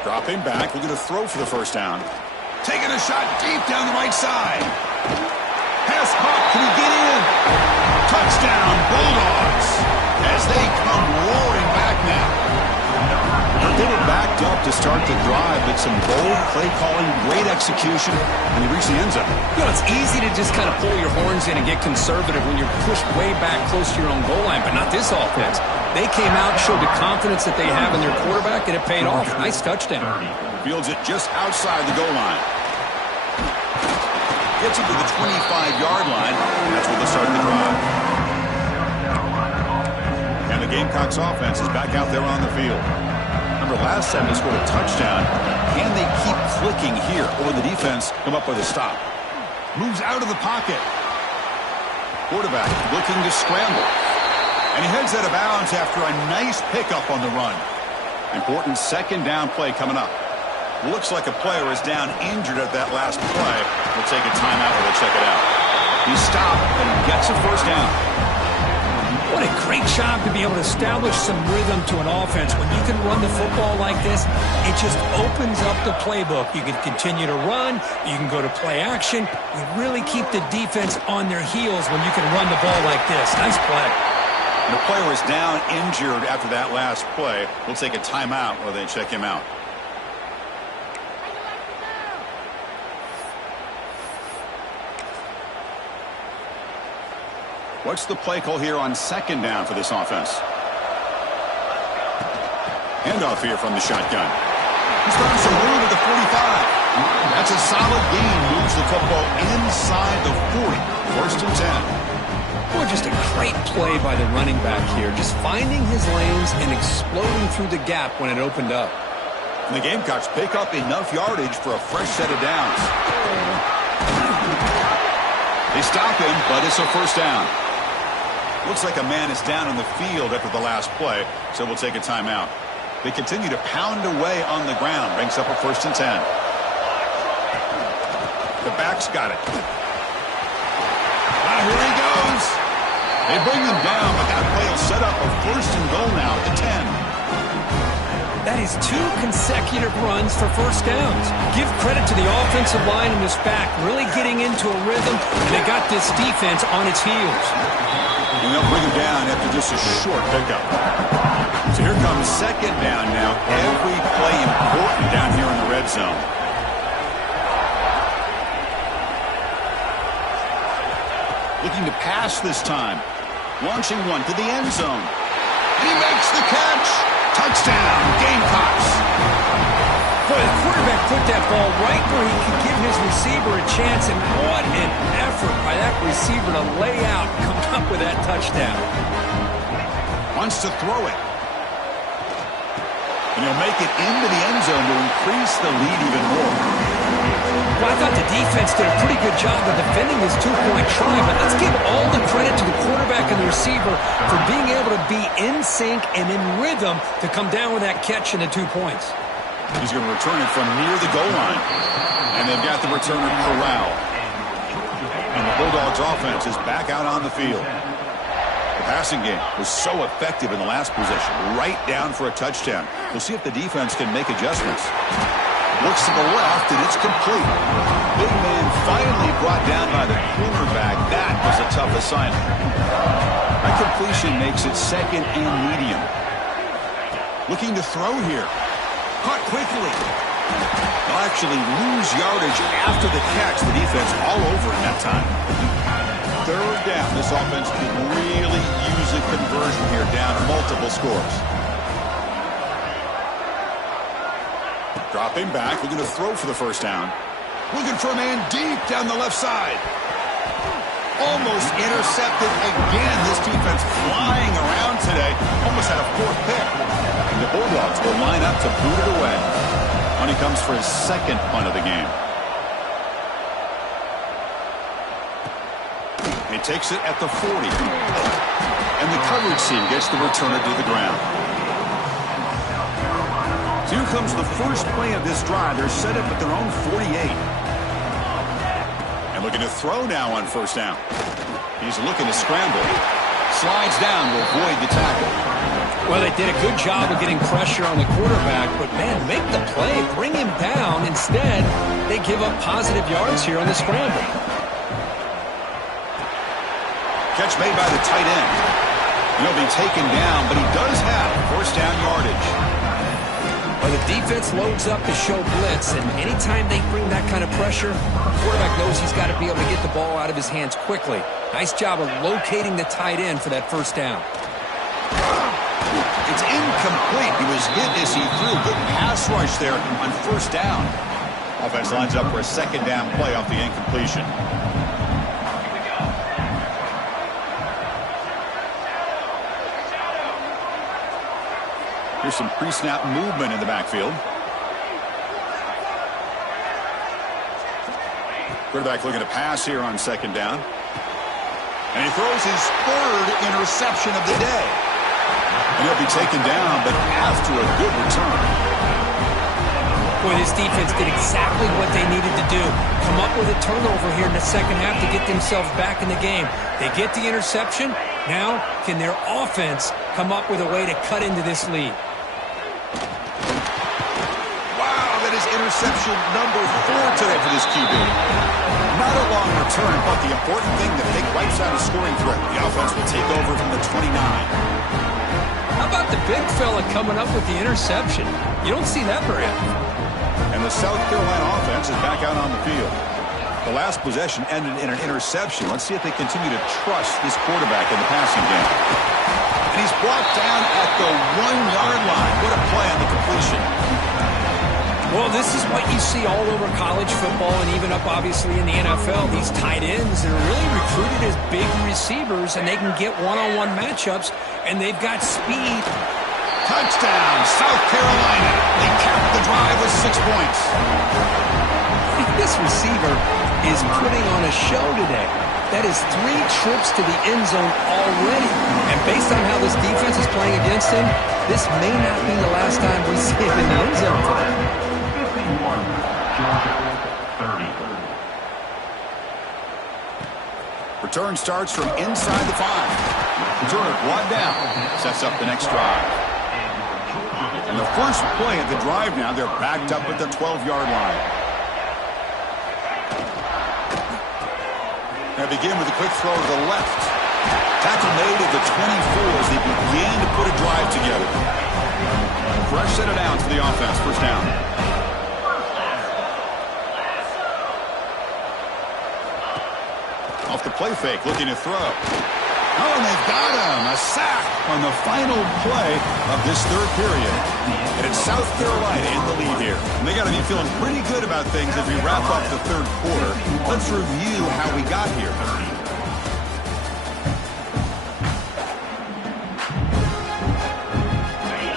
Dropping back, looking to throw for the first down. Taking a shot deep down the right side. Pass caught, can he get in? Touchdown, Bulldogs, as they come roaring back now. They were backed up to start the drive, but some bold play calling, great execution, and they reached the end zone. You know, it's easy to just kind of pull your horns in and get conservative when you're pushed way back close to your own goal line, but not this offense. They came out, showed the confidence that they have in their quarterback, and it paid off. Nice touchdown. Fields it just outside the goal line. Gets it to the 25-yard line, and that's where they'll start the drive. And the Gamecocks offense is back out there on the field. Remember, last time they scored a touchdown. Can they keep clicking here, or will the defense come up with a stop? Moves out of the pocket. Quarterback looking to scramble. And he heads out of bounds after a nice pickup on the run. Important second down play coming up. Looks like a player is down injured at that last play. We'll take a timeout while they check it out. He stopped and gets a first down. What a great job to be able to establish some rhythm to an offense. When you can run the football like this, it just opens up the playbook. You can continue to run. You can go to play action. You really keep the defense on their heels when you can run the ball like this. Nice play. The player is down injured after that last play. We'll take a timeout while they check him out. What's the play call here on second down for this offense? Handoff here from the shotgun. He's found some room at the 45. That's a solid gain. Moves the football inside the 40. 1st and 10. Boy, just a great play by the running back here. Just finding his lanes and exploding through the gap when it opened up. And the Gamecocks pick up enough yardage for a fresh set of downs. They stop him, but it's a first down. Looks like a man is down on the field after the last play, so we'll take a timeout. They continue to pound away on the ground. Brings up a 1st and 10. The back's got it. Here he goes. They bring them down, but that play will set up a 1st and goal now at the 10. That is 2 consecutive runs for first downs. Give credit to the offensive line and this back, really getting into a rhythm, and they got this defense on its heels. And they'll bring him down after just a short pickup. So here comes second down now. Every play important down here in the red zone. Looking to pass this time. Launching one to the end zone. And he makes the catch. Touchdown, Gamecocks. Boy, the quarterback put that ball right where he could give his receiver a chance, and what an effort by that receiver to lay out and come up with that touchdown. Wants to throw it. And he'll make it into the end zone to increase the lead even more. Well, I thought the defense did a pretty good job of defending this two-point try, but let's give all the credit to the quarterback and the receiver for being able to be in sync and in rhythm to come down with that catch and the 2 points. He's going to return it from near the goal line. And they've got the returner corralled. And the Bulldogs offense is back out on the field. The passing game was so effective in the last possession. Right down for a touchdown. We'll see if the defense can make adjustments. Looks to the left, and it's complete. Big man finally brought down by the cornerback. That was a tough assignment. That completion makes it second and medium. Looking to throw here. Caught quickly. They'll actually lose yardage after the catch. The defense all over it that time. Third down. This offense could really use a conversion here, down multiple scores. Dropping back, looking to throw for the first down. Looking for a man deep down the left side. Almost intercepted again. This defense flying around today. Almost had a fourth pick. And the Bulldogs will line up to boot it away. When he comes for his second punt of the game. He takes it at the 40. And the coverage team gets the returner to the ground. So here comes the first play of this drive. They're set up at their own 48. And looking to throw now on first down. He's looking to scramble. Slides down to avoid the tackle. Well, they did a good job of getting pressure on the quarterback, but, man, make the play. Bring him down. Instead, they give up positive yards here on the scramble. Catch made by the tight end. He'll be taken down, but he does have first down yardage. Well, the defense loads up to show blitz, and anytime they bring that kind of pressure, the quarterback knows he's got to be able to get the ball out of his hands quickly. Nice job of locating the tight end for that first down. It's incomplete. He was hit as he threw. Good pass rush there on first down. Offense lines up for a second down play off the incompletion. Here's some pre-snap movement in the backfield. Quarterback looking to pass here on second down. And he throws his third interception of the day. And he'll be taken down, but after a good return. Boy, this defense did exactly what they needed to do. Come up with a turnover here in the second half to get themselves back in the game. They get the interception. Now, can their offense come up with a way to cut into this lead? Interception number 4 today for this QB. Not a long return, but the important thing that they wipes out a scoring threat. The offense will take over from the 29. How about the big fella coming up with the interception? You don't see that very often. And the South Carolina offense is back out on the field. The last possession ended in an interception. Let's see if they continue to trust this quarterback in the passing game. And he's brought down at the 1-yard line. What a play on the completion. Well, this is what you see all over college football and even up, obviously, in the NFL. These tight ends that are really recruited as big receivers, and they can get one-on-one matchups, and they've got speed. Touchdown, South Carolina. They capped the drive with 6 points. This receiver is putting on a show today. That is 3 trips to the end zone already. And based on how this defense is playing against him, this may not be the last time we see him in the end zone for them. 30. Return starts from inside the 5. Returner brought down. Sets up the next drive. And the first play of the drive now, they're backed up at the 12-yard line. They begin with a quick throw to the left. Tackle made at the 24 as they began to put a drive together. Fresh set of downs for the offense. First down. Off the play fake, looking to throw. Oh, and they've got him. A sack on the final play of this third period. And it's South Carolina in the lead here. And they got to be feeling pretty good about things as we wrap up the third quarter. Let's review how we got here.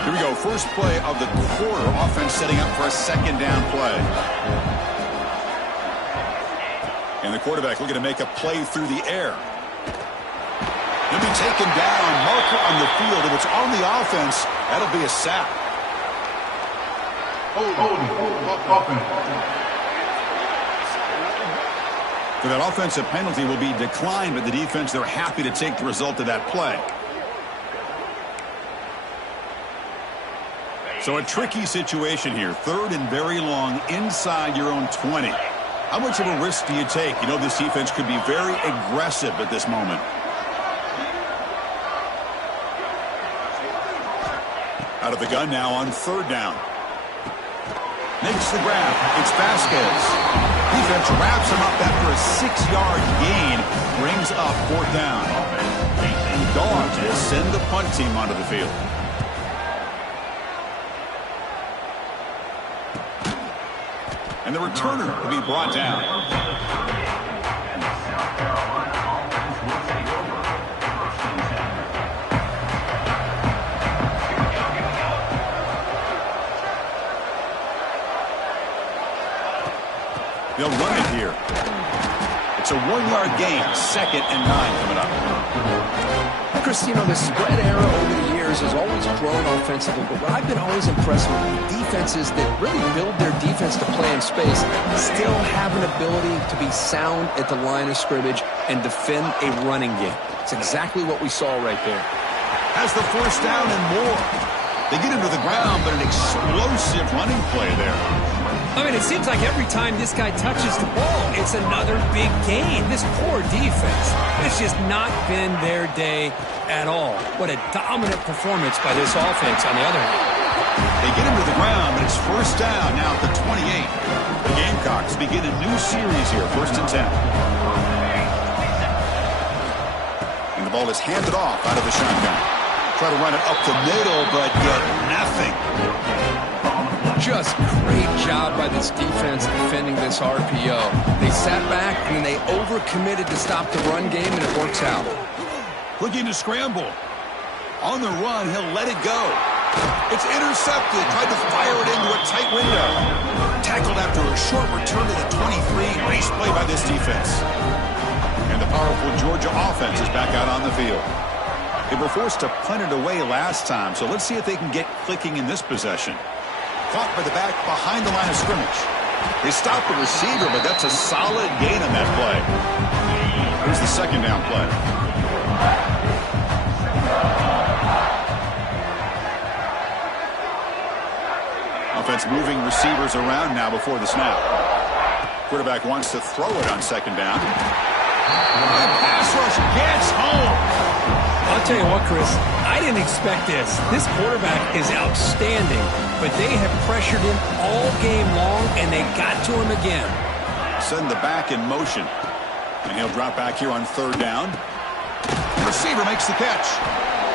Here we go. First play of the quarter. Offense setting up for a second down play. And the quarterback looking to make a play through the air. He'll be taken down. Marker on the field. If it's on the offense, that'll be a sack. So that offensive penalty will be declined, but the defense, they're happy to take the result of that play. So a tricky situation here. 3rd and very long inside your own 20. How much of a risk do you take? You know this defense could be very aggressive at this moment. Out of the gun now on 3rd down. Makes the grab. It's Vasquez. Defense wraps him up after a 6-yard gain. Brings up 4th down. The Dogs will send the punt team onto the field. And the returner will be brought down. And the South Carolina offense will take over. 1st and 10. They'll run it here. It's a 1-yard gain. 2nd and 9 coming up. Chris, you know, the spread era over the years has always grown offensively, but what I've been always impressed with defenses that really build their defense to play in space still have an ability to be sound at the line of scrimmage and defend a running game. It's exactly what we saw right there. Has the 1st down and more. They get him to the ground, but an explosive running play there. I mean, it seems like every time this guy touches the ball, it's another big gain. This poor defense, it's just not been their day at all. What a dominant performance by this offense on the other hand. They get him to the ground, but it's 1st down now at the 28. The Gamecocks begin a new series here, 1st and 10. And the ball is handed off out of the shotgun. Try to run it up the middle, but get nothing. Just great job by this defense defending this RPO. They sat back and then they overcommitted to stop the run game, and it works out. Looking to scramble. On the run, he'll let it go. It's intercepted. Tried to fire it into a tight window. Tackled after a short return to the 23. Nice play by this defense. And the powerful Georgia offense is back out on the field. They were forced to punt it away last time, so let's see if they can get clicking in this possession. Caught by the back behind the line of scrimmage. They stop the receiver, but that's a solid gain on that play. Here's the 2nd down play. Offense moving receivers around now before the snap. Quarterback wants to throw it on 2nd down. And pass rush gets home. I'll tell you what, Chris, I didn't expect this. This quarterback is outstanding, but they have pressured him all game long, and they got to him again. Send the back in motion. And he'll drop back here on 3rd down. The receiver makes the catch.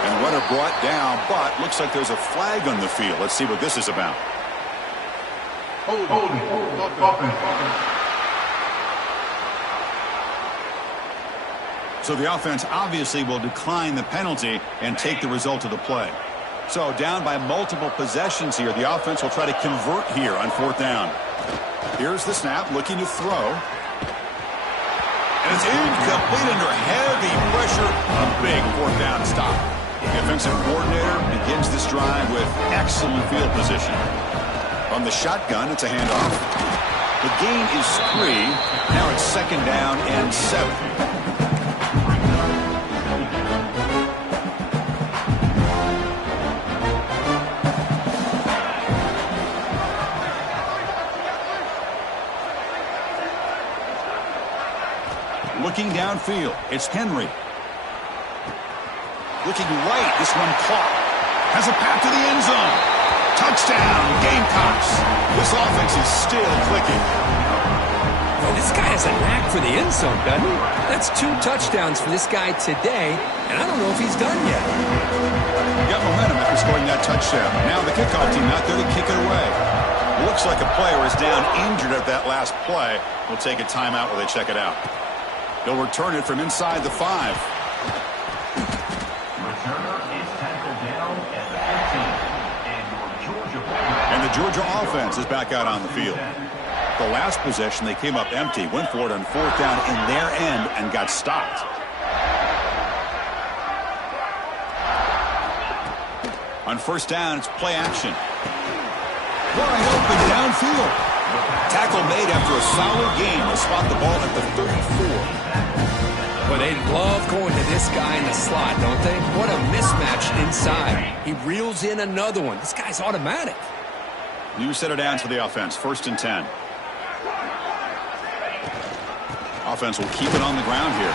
And the runner brought down, but looks like there's a flag on the field. Let's see what this is about. Holding. So the offense obviously will decline the penalty and take the result of the play. So down by multiple possessions here, the offense will try to convert here on 4th down. Here's the snap, looking to throw. And it's incomplete under heavy pressure. A big 4th down stop. The offensive coordinator begins this drive with excellent field position. From the shotgun, it's a handoff. The gain is 3. Now it's 2nd down and 7. Looking downfield, it's Henry. Looking right, this one caught. Has a path to the end zone. Touchdown, Gamecocks. This offense is still clicking. Well, this guy has a knack for the end zone, doesn't he? That's 2 touchdowns for this guy today, and I don't know if he's done yet. Got momentum after scoring that touchdown. Now the kickoff team not there to kick it away. Looks like a player is down injured at that last play. We'll take a timeout while they check it out. They'll return it from inside the 5. Returner is tackled down at the 15. And the Georgia offense is back out on the field. The last possession, they came up empty, went for it on 4th down in their end and got stopped. On 1st down, it's play action. Wide open downfield. Tackle made after a solid gain. They'll spot the ball at the 34. Well, they love love going to this guy in the slot, don't they? What a mismatch inside. He reels in another one. This guy's automatic. You set it down for the offense. 1st and 10. Offense will keep it on the ground here.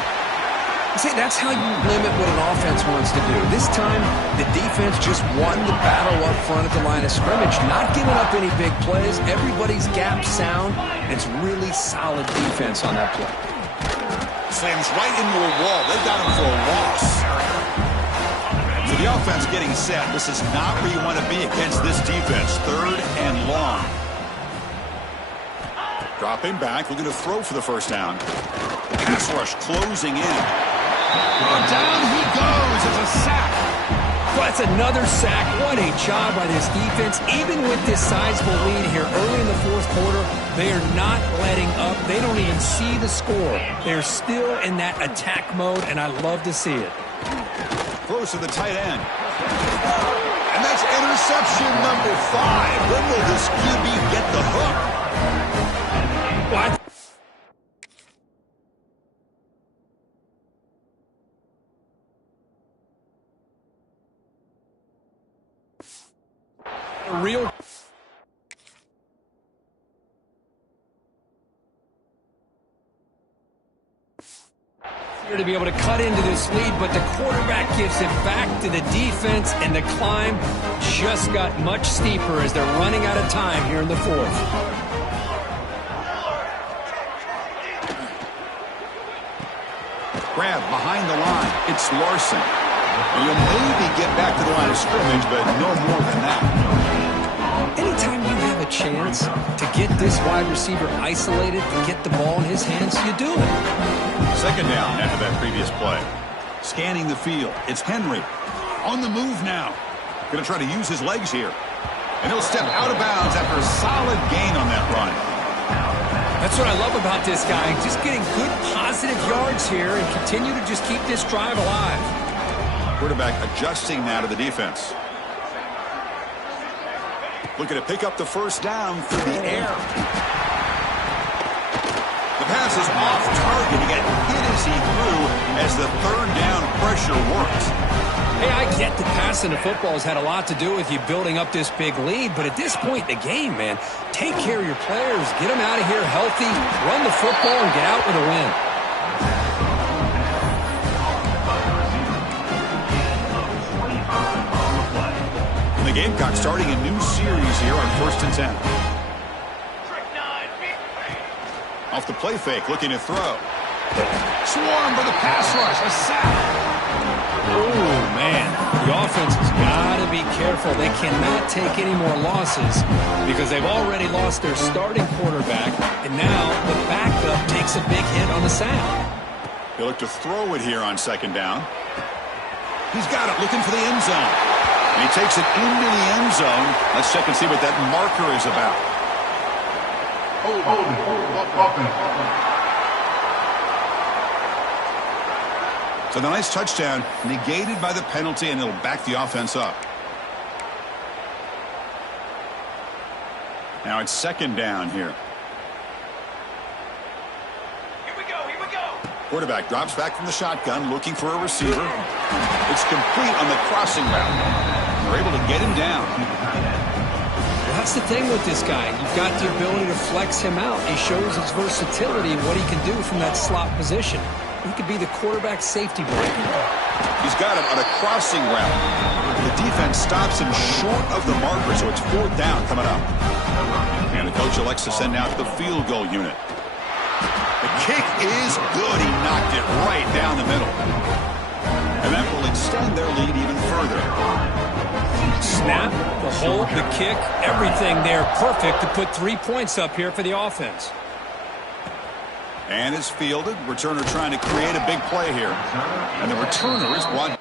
See, that's how you limit what an offense wants to do. This time, the defense just won the battle up front at the line of scrimmage, not giving up any big plays. Everybody's gap sound. It's really solid defense on that play. Slams right into a wall. They've got him for a loss. So the offense getting set. This is not where you want to be against this defense. 3rd and long. Dropping back, looking to throw for the first down. Pass rush closing in. Oh, down he goes. It's a sack. Well, that's another sack. What a job by this defense. Even with this sizable lead here early in the 4th quarter, they are not letting up. They don't even see the score. They're still in that attack mode, and I love to see it. Throws to the tight end. And that's interception number 5. When will this QB get the hook? What? Real here to be able to cut into this lead, but the quarterback gives it back to the defense, and the climb just got much steeper as they're running out of time here in the 4th. Grab behind the line. It's Larson. You'll maybe get back to the line of scrimmage, but no more than that. Anytime you have a chance to get this wide receiver isolated and get the ball in his hands, you do it. 2nd down after that previous play. Scanning the field. It's Henry. On the move now. Going to try to use his legs here. And he'll step out of bounds after a solid gain on that run. That's what I love about this guy. Just getting good positive yards here and continue to just keep this drive alive. Quarterback adjusting now to the defense. Looking to pick up the first down through the air. The pass is off target. He got hit as he threw as the 3rd down pressure works. Hey, I get that passing the football has had a lot to do with you building up this big lead, but at this point in the game, man, take care of your players. Get them out of here healthy, run the football, and get out with a win. The Gamecocks starting a new series here on 1st and 10. Off the play fake, looking to throw. Swarmed by the pass rush, a sack. Oh, man. The offense has got to be careful. They cannot take any more losses because they've already lost their starting quarterback, and now the backup takes a big hit on the sack. They look to throw it here on 2nd down. He's got it, looking for the end zone. And he takes it into the end zone. Let's check and see what that marker is about. So the nice touchdown negated by the penalty, and it'll back the offense up. Now it's 2nd down here. Here we go. Quarterback drops back from the shotgun, looking for a receiver. It's complete on the crossing route. They're able to get him down. Well, that's the thing with this guy. You've got the ability to flex him out. He shows his versatility and what he can do from that slot position. He could be the quarterback safety blanket. He's got him on a crossing route. The defense stops him short of the marker, so it's 4th down coming up. And the coach elects to send out the field goal unit. The kick is good. He knocked it right down the middle. And that will extend their lead even further. Snap, the hold, the kick, everything there perfect to put 3 points up here for the offense. And is fielded. Returner trying to create a big play here. And the returner is blocked.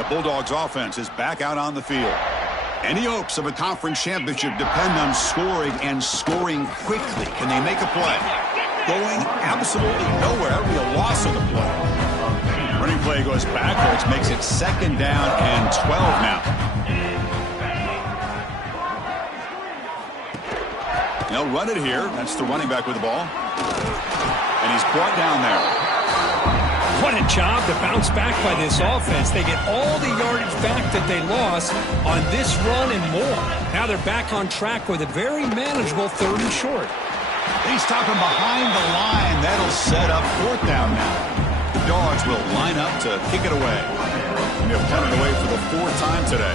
And the Bulldogs offense is back out on the field. Any hopes of a conference championship depend on scoring and scoring quickly. Can they make a play? Going absolutely nowhere. It'll be a loss of the play. Running play goes backwards, makes it 2nd down and 12 now. They'll run it here. That's the running back with the ball. And he's brought down there. What a job to bounce back by this offense. They get all the yardage back that they lost on this run and more. Now they're back on track with a very manageable 3rd and short. They stop him behind the line. That'll set up 4th down now. The Dogs will line up to kick it away. And they'll punt it away for the 4th time today.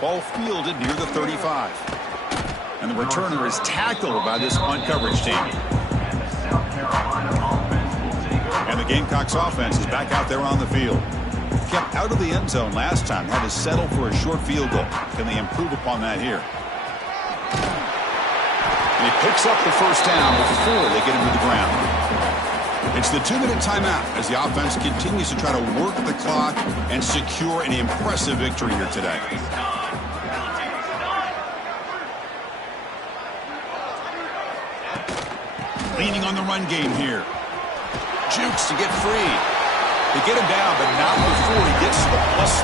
Ball fielded near the 35. And the returner is tackled by this punt coverage team. And the Gamecocks offense is back out there on the field. Kept out of the end zone last time. Had to settle for a short field goal. Can they improve upon that here? And he picks up the 1st down before they get him to the ground. It's the 2-minute timeout as the offense continues to try to work the clock and secure an impressive victory here today. Leaning on the run game here. Jukes to get free. They get him down, but not before he gets to the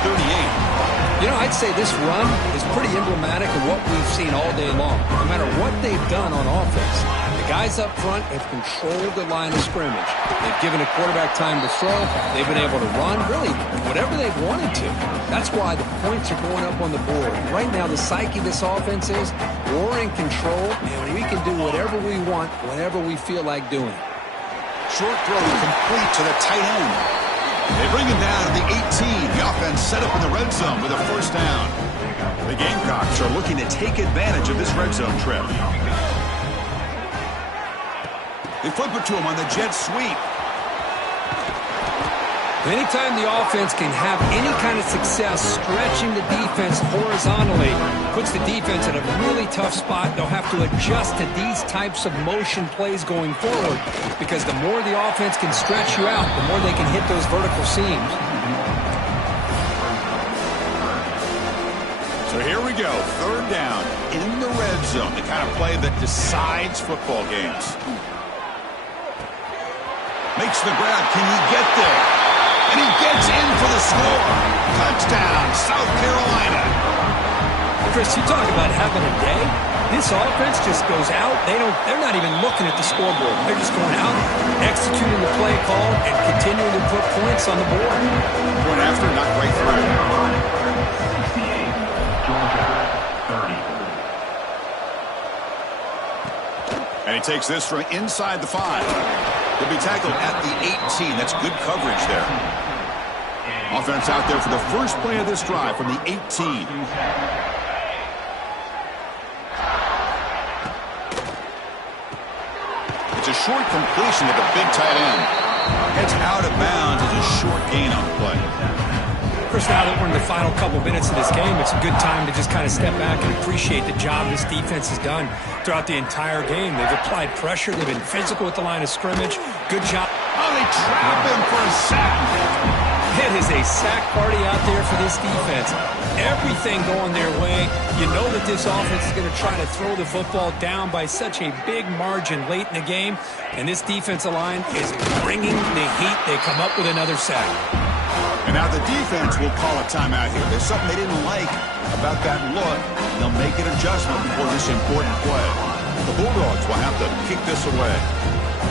+38. You know, I'd say this run is pretty emblematic of what we've seen all day long. No matter what they've done on offense, the guys up front have controlled the line of scrimmage. They've given a quarterback time to throw. They've been able to run, really, whatever they've wanted to. That's why the points are going up on the board. Right now, the psyche of this offense is we're in control, and we can do whatever we want, whenever we feel like doing it. Short throw complete to the tight end. They bring him down to the 18. The offense set up in the red zone with a 1st down. The Gamecocks are looking to take advantage of this red zone trip. They flip it to him on the jet sweep. Anytime the offense can have any kind of success stretching the defense horizontally, puts the defense in a really tough spot. They'll have to adjust to these types of motion plays going forward because the more the offense can stretch you out, the more they can hit those vertical seams. So here we go, 3rd down in the red zone, the kind of play that decides football games. Makes the grab. Can he get there? And he gets in for the score. Touchdown, South Carolina. Chris, you talk about having a day. This offense just goes out. They're not even looking at the scoreboard. They're just going out, executing the play call, and continuing to put points on the board. Point after, not quite through. 68, Georgia 30. And he takes this from inside the 5. He'll be tackled at the 18. That's good coverage there. Offense out there for the first play of this drive from the 18. It's a short completion to the big tight end. Heads out of bounds as a short gain on the play. Chris, now that we're in the final couple minutes of this game, it's a good time to just kind of step back and appreciate the job this defense has done throughout the entire game. They've applied pressure. They've been physical at the line of scrimmage. Good job. Oh, they trap him for a sack. It is a sack party out there for this defense. Everything going their way. You know that this offense is going to try to throw the football down by such a big margin late in the game. And this defensive line is bringing the heat. They come up with another sack. And now the defense will call a timeout here. There's something they didn't like about that look. They'll make an adjustment before this important play. The Bulldogs will have to kick this away.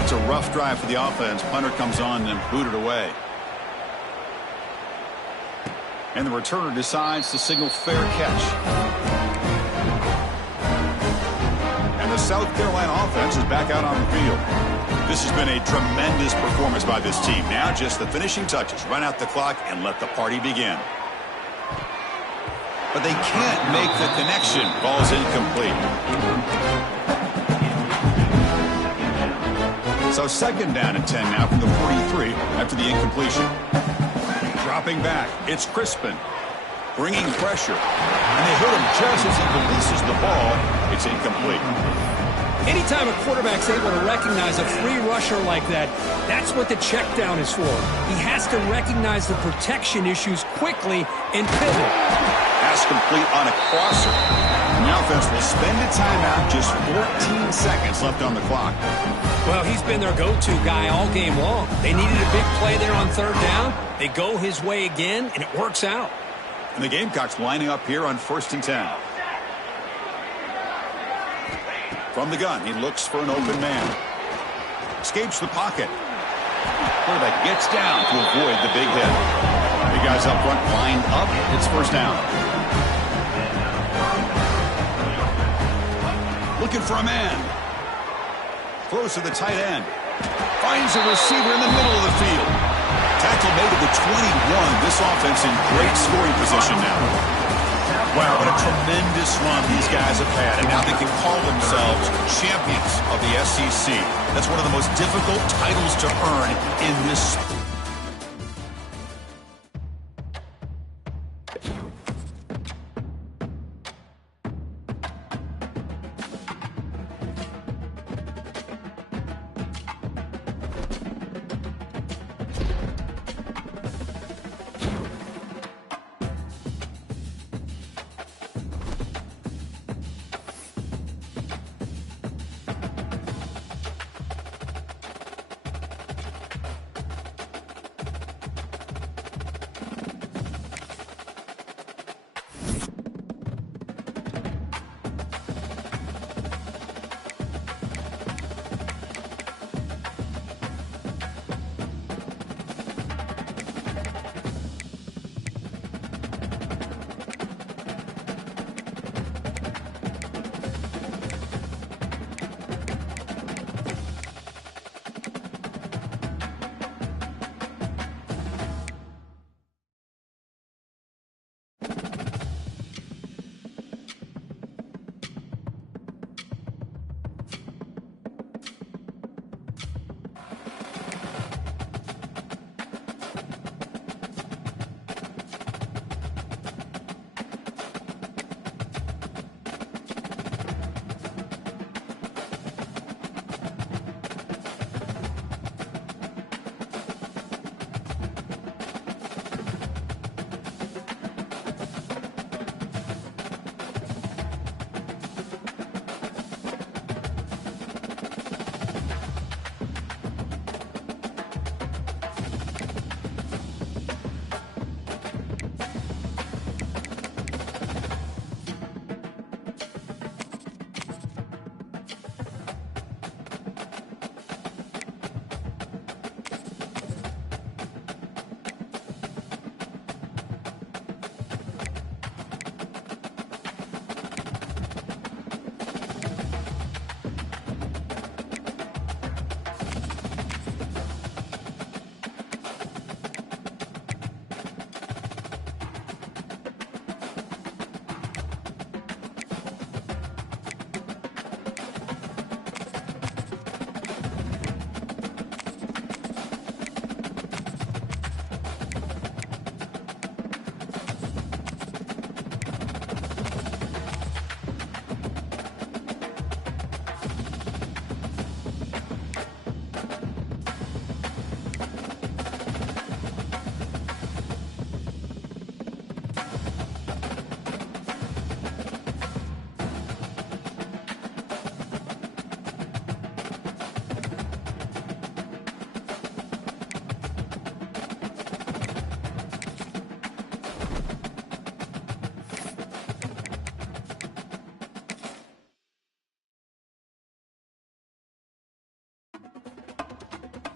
It's a rough drive for the offense. Punter comes on and booted away. And the returner decides to signal fair catch. And the South Carolina offense is back out on the field. This has been a tremendous performance by this team. Now just the finishing touches. Run out the clock and let the party begin. But they can't make the connection. Ball's incomplete. So 2nd down and 10 now from the 43 after the incompletion. Dropping back, it's Crispin. Bringing pressure. And they hit him just as he releases the ball. It's incomplete. Anytime a quarterback's able to recognize a free rusher like that, that's what the check down is for. He has to recognize the protection issues quickly and pivot. Pass complete on a crosser. And the offense will spend a timeout, just 14 seconds left on the clock. Well, he's been their go-to guy all game long. They needed a big play there on third down. They go his way again, and it works out. And the Gamecocks lining up here on 1st and 10. From the gun, he looks for an open man. Escapes the pocket. Quarterback gets down to avoid the big hit. The guys up front lined up. It's 1st down. Looking for a man. Throws to the tight end. Finds a receiver in the middle of the field. Tackle made at the 21. This offense in great scoring position now. Wow, what a tremendous run these guys have had. And now they can call themselves champions of the SEC. That's one of the most difficult titles to earn in this sport.